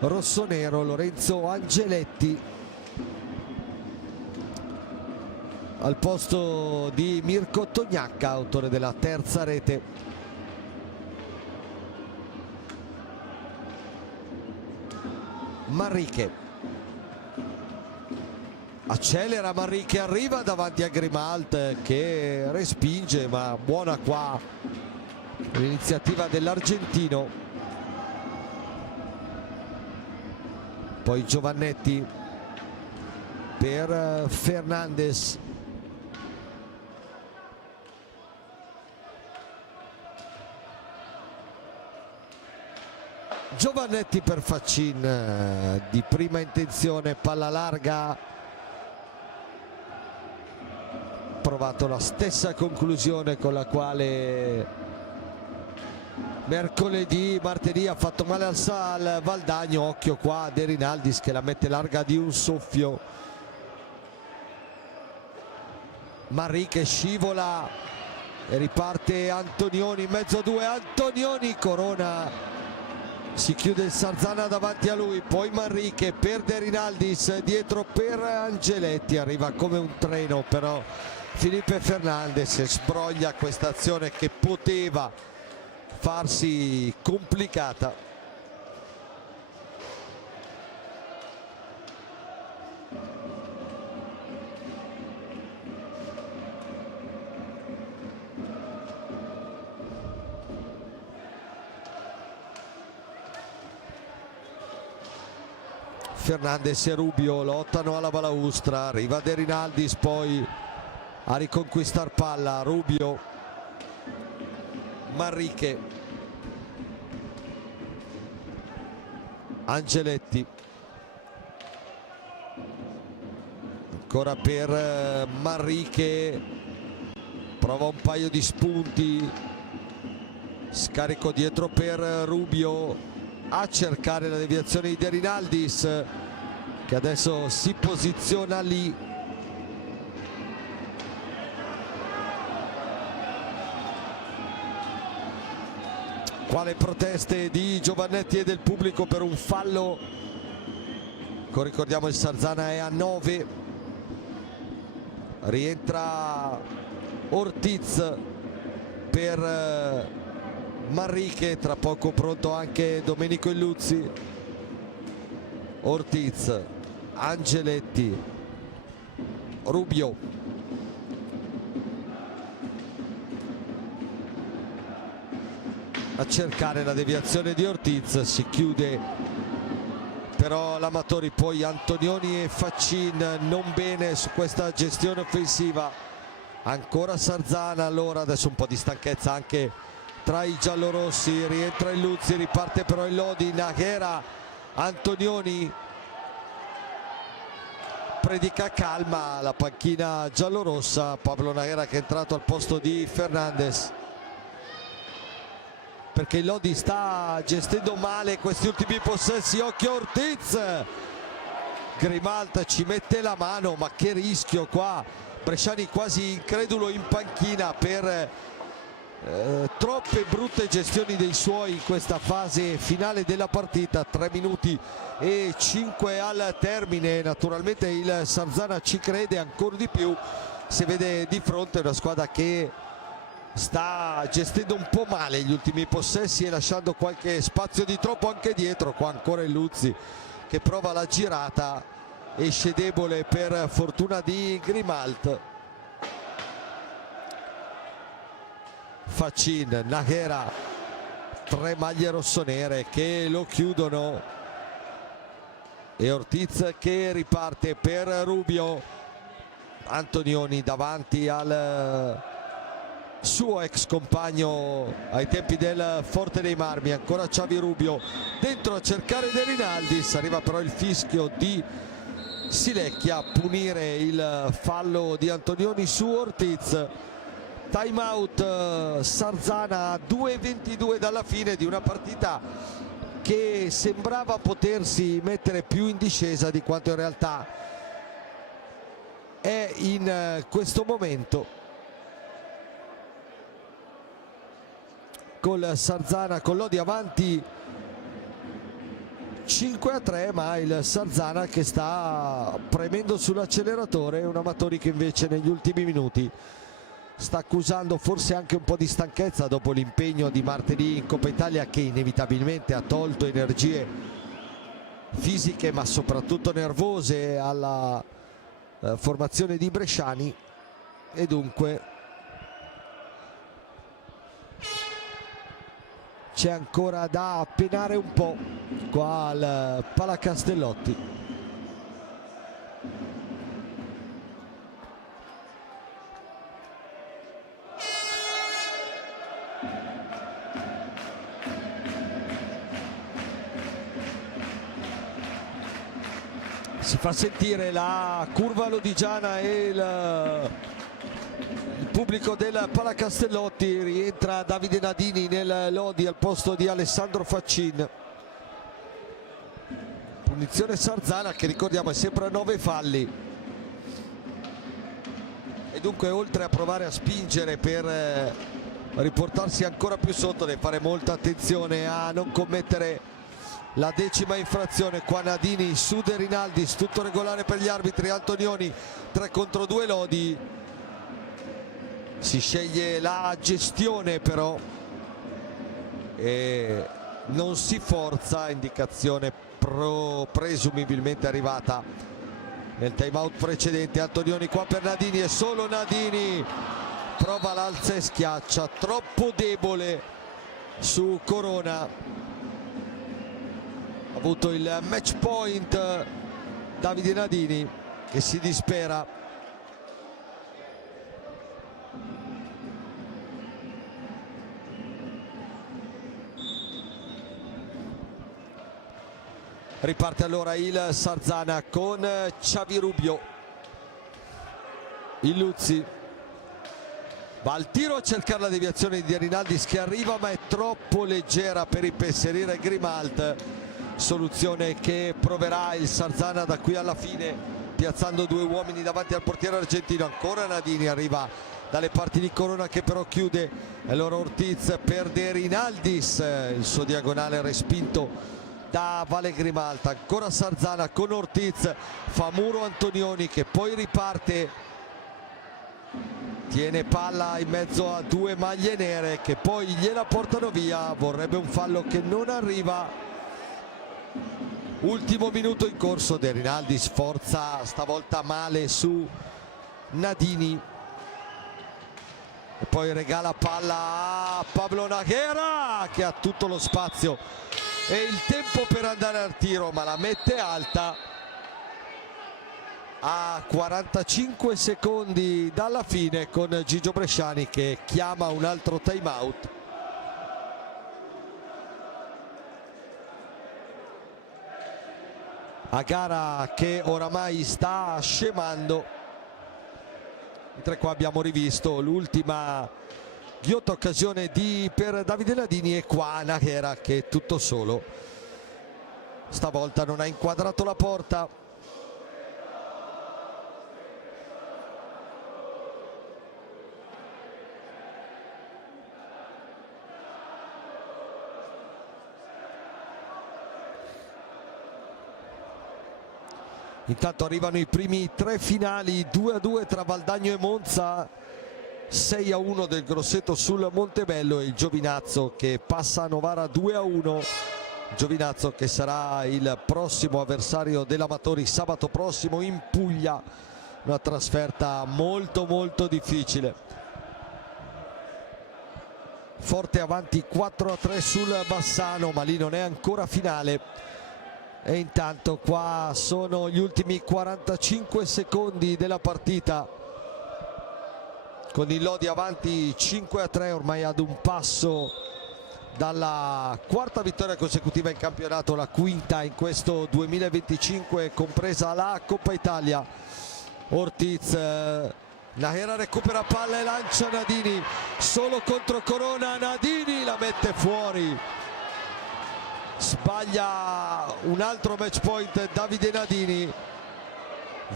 rossonero, Lorenzo Angeletti, al posto di Mirko Tognacca, autore della terza rete. Manrique accelera, Manrique arriva davanti a Grimalt che respinge, ma buona qua l'iniziativa dell'argentino. Poi Giovannetti per Fernandes, Giovannetti per Faccin, di prima intenzione, palla larga, provato la stessa conclusione con la quale martedì ha fatto male al Valdagno. Occhio qua a De Rinaldis che la mette larga di un soffio. Manrique scivola e riparte Antonioni in mezzo a due. Antonioni, Corona, si chiude il Sarzana davanti a lui, poi Manrique per De Rinaldis, dietro per Angeletti, arriva come un treno però Felipe Fernandes, sbroglia questa azione che poteva farsi complicata. Fernandes e Rubio lottano alla balaustra, arriva De Rinaldis poi a riconquistar palla. Rubio, Manrique, Angeletti, ancora per Manrique, prova un paio di spunti, Scarico dietro per Rubio a cercare la deviazione di De Rinaldis, che adesso si posiziona lì. Quale proteste di Giovannetti e del pubblico per un fallo. Ricordiamo il Sarzana è a 9. Rientra Ortiz per Manrique, tra poco pronto anche Domenico Illuzzi. Ortiz, Angeletti, Rubio, a cercare la deviazione di Ortiz, si chiude però l'Amatori. Poi Antonioni e Faccin non bene su questa gestione offensiva. Ancora Sarzana, allora adesso un po' di stanchezza anche tra i giallorossi. Rientra Illuzzi, riparte però il Lodi. Naghera, Antonioni, predica calma la panchina giallorossa. Pablo Naghera che è entrato al posto di Fernandez, perché il Lodi sta gestendo male questi ultimi possessi. Occhio Ortiz, Grimalt ci mette la mano, ma che rischio qua. Bresciani quasi incredulo in panchina per troppe brutte gestioni dei suoi in questa fase finale della partita. 3 minuti e 5 al termine. Naturalmente il Sarzana ci crede ancora di più, si vede di fronte una squadra che sta gestendo un po' male gli ultimi possessi e lasciando qualche spazio di troppo anche dietro. Qua ancora Illuzzi che prova la girata, esce debole per fortuna di Grimalt. Faccin, Naghera, 3 maglie rossonere che lo chiudono, e Ortiz che riparte per Rubio. Antonioni davanti al suo ex compagno ai tempi del Forte dei Marmi. Ancora Xavi Rubio dentro a cercare De Rinaldis, arriva però il fischio di Silecchia a punire il fallo di Antonioni su Ortiz. Time out Sarzana, 2:22 dalla fine di una partita che sembrava potersi mettere più in discesa di quanto in realtà è in questo momento, col Sarzana con Lodi avanti 5-3, ma il Sarzana che sta premendo sull'acceleratore. Un Amatori che invece negli ultimi minuti sta accusando forse anche un po' di stanchezza dopo l'impegno di martedì in Coppa Italia, che inevitabilmente ha tolto energie fisiche ma soprattutto nervose alla formazione di Bresciani, e dunque c'è ancora da penare un po' qua al Palacastellotti. Si fa sentire la curva lodigiana e il pubblico del Palacastellotti. Rientra Davide Nadini nel Lodi al posto di Alessandro Faccin. Punizione Sarzana che, ricordiamo, è sempre a 9 falli, e dunque oltre a provare a spingere per riportarsi ancora più sotto deve fare molta attenzione a non commettere la 10ª infrazione. Qua Nadini su De Rinaldis, tutto regolare per gli arbitri. Antonioni 3 contro 2 Lodi, si sceglie la gestione però e non si forza, indicazione presumibilmente arrivata nel time out precedente. Antonioni qua per Nadini, e solo Nadini prova l'alza e schiaccia, troppo debole su Corona. Ha avuto il match point Davide Nadini che si dispera. Riparte allora il Sarzana con Xavi Rubio, Illuzzi, Va al tiro a cercare la deviazione di Rinaldis, che arriva ma è troppo leggera per impensierire Grimalt. Soluzione che proverà il Sarzana da qui alla fine, piazzando due uomini davanti al portiere argentino. Ancora Nadini arriva dalle parti di Corona, che però chiude, e allora Ortiz per De Rinaldis, il suo diagonale respinto da Vale Grimalt. Ancora Sarzana con Ortiz, fa muro Antonioni, che poi riparte, tiene palla in mezzo a due maglie nere che poi gliela portano via. Vorrebbe un fallo che non arriva. Ultimo minuto in corso. De Rinaldi sforza stavolta male su Nadini e poi regala palla a Pablo Najera, che ha tutto lo spazio e il tempo per andare al tiro, ma la mette alta. A 45 secondi dalla fine, con Gigio Bresciani che chiama un altro time out. A gara che oramai sta scemando, mentre qua abbiamo rivisto l'ultima ghiotta occasione per Davide Nadini, e qua Najera che è tutto solo, stavolta non ha inquadrato la porta. Intanto arrivano i primi tre finali, 2-2 tra Valdagno e Monza, 6-1 del Grosseto sul Montebello, e il Giovinazzo che passa a Novara 2-1. Giovinazzo che sarà il prossimo avversario dell'Amatori sabato prossimo in Puglia, una trasferta molto molto difficile. Forte avanti 4-3 sul Bassano, ma lì non è ancora finale. E intanto qua sono gli ultimi 45 secondi della partita, con il Lodi avanti 5-3, ormai ad un passo dalla quarta vittoria consecutiva in campionato, la quinta in questo 2025, compresa la Coppa Italia. Ortiz, Najera recupera palla e lancia Nadini, solo contro Corona. Nadini la mette fuori, sbaglia un altro match point Davide Nadini.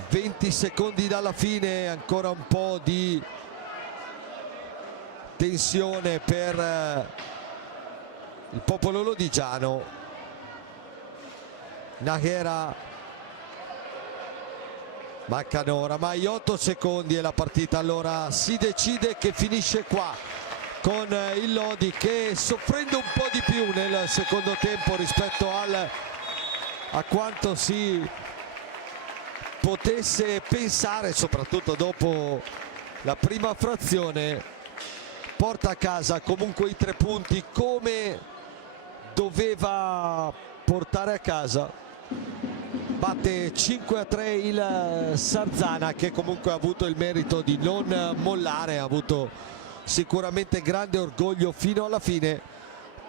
20 secondi dalla fine, ancora un po' di tensione per il popolo lodigiano. Najera, mancano oramai 8 secondi e la partita allora si decide che finisce qua, con il Lodi che, soffrendo un po' di più nel secondo tempo rispetto a quanto si potesse pensare, soprattutto dopo la prima frazione, porta a casa comunque i 3 punti come doveva portare a casa. Batte 5-3 il Sarzana, che comunque ha avuto il merito di non mollare, ha avuto sicuramente grande orgoglio fino alla fine.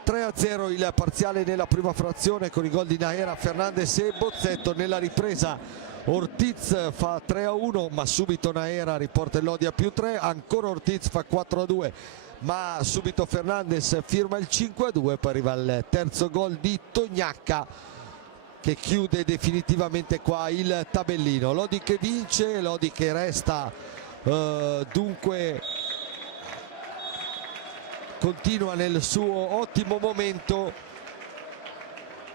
3-0 il parziale nella prima frazione, con i gol di Najera, Fernandez e Bozzetto. Nella ripresa Ortiz fa 3-1, ma subito Najera riporta il Lodi a +3, ancora Ortiz fa 4-2, ma subito Fernandez firma il 5-2. Poi arriva il terzo gol di Tognacca, che chiude definitivamente qua il tabellino. Lodi che vince, Lodi che resta dunque, continua nel suo ottimo momento,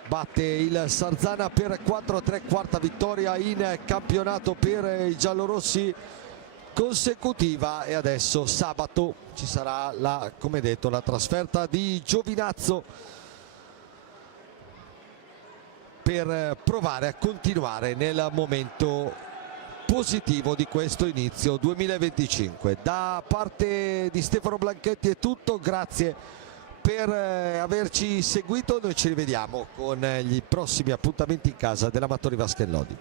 batte il Sarzana per 4-3, quarta vittoria in campionato per i giallorossi consecutiva. E adesso sabato ci sarà come detto, la trasferta di Giovinazzo per provare a continuare nel momento positivo di questo inizio 2025. Da parte di Stefano Blanchetti è tutto, grazie per averci seguito, noi ci rivediamo con gli prossimi appuntamenti in casa dell'Amatori Basket Lodi.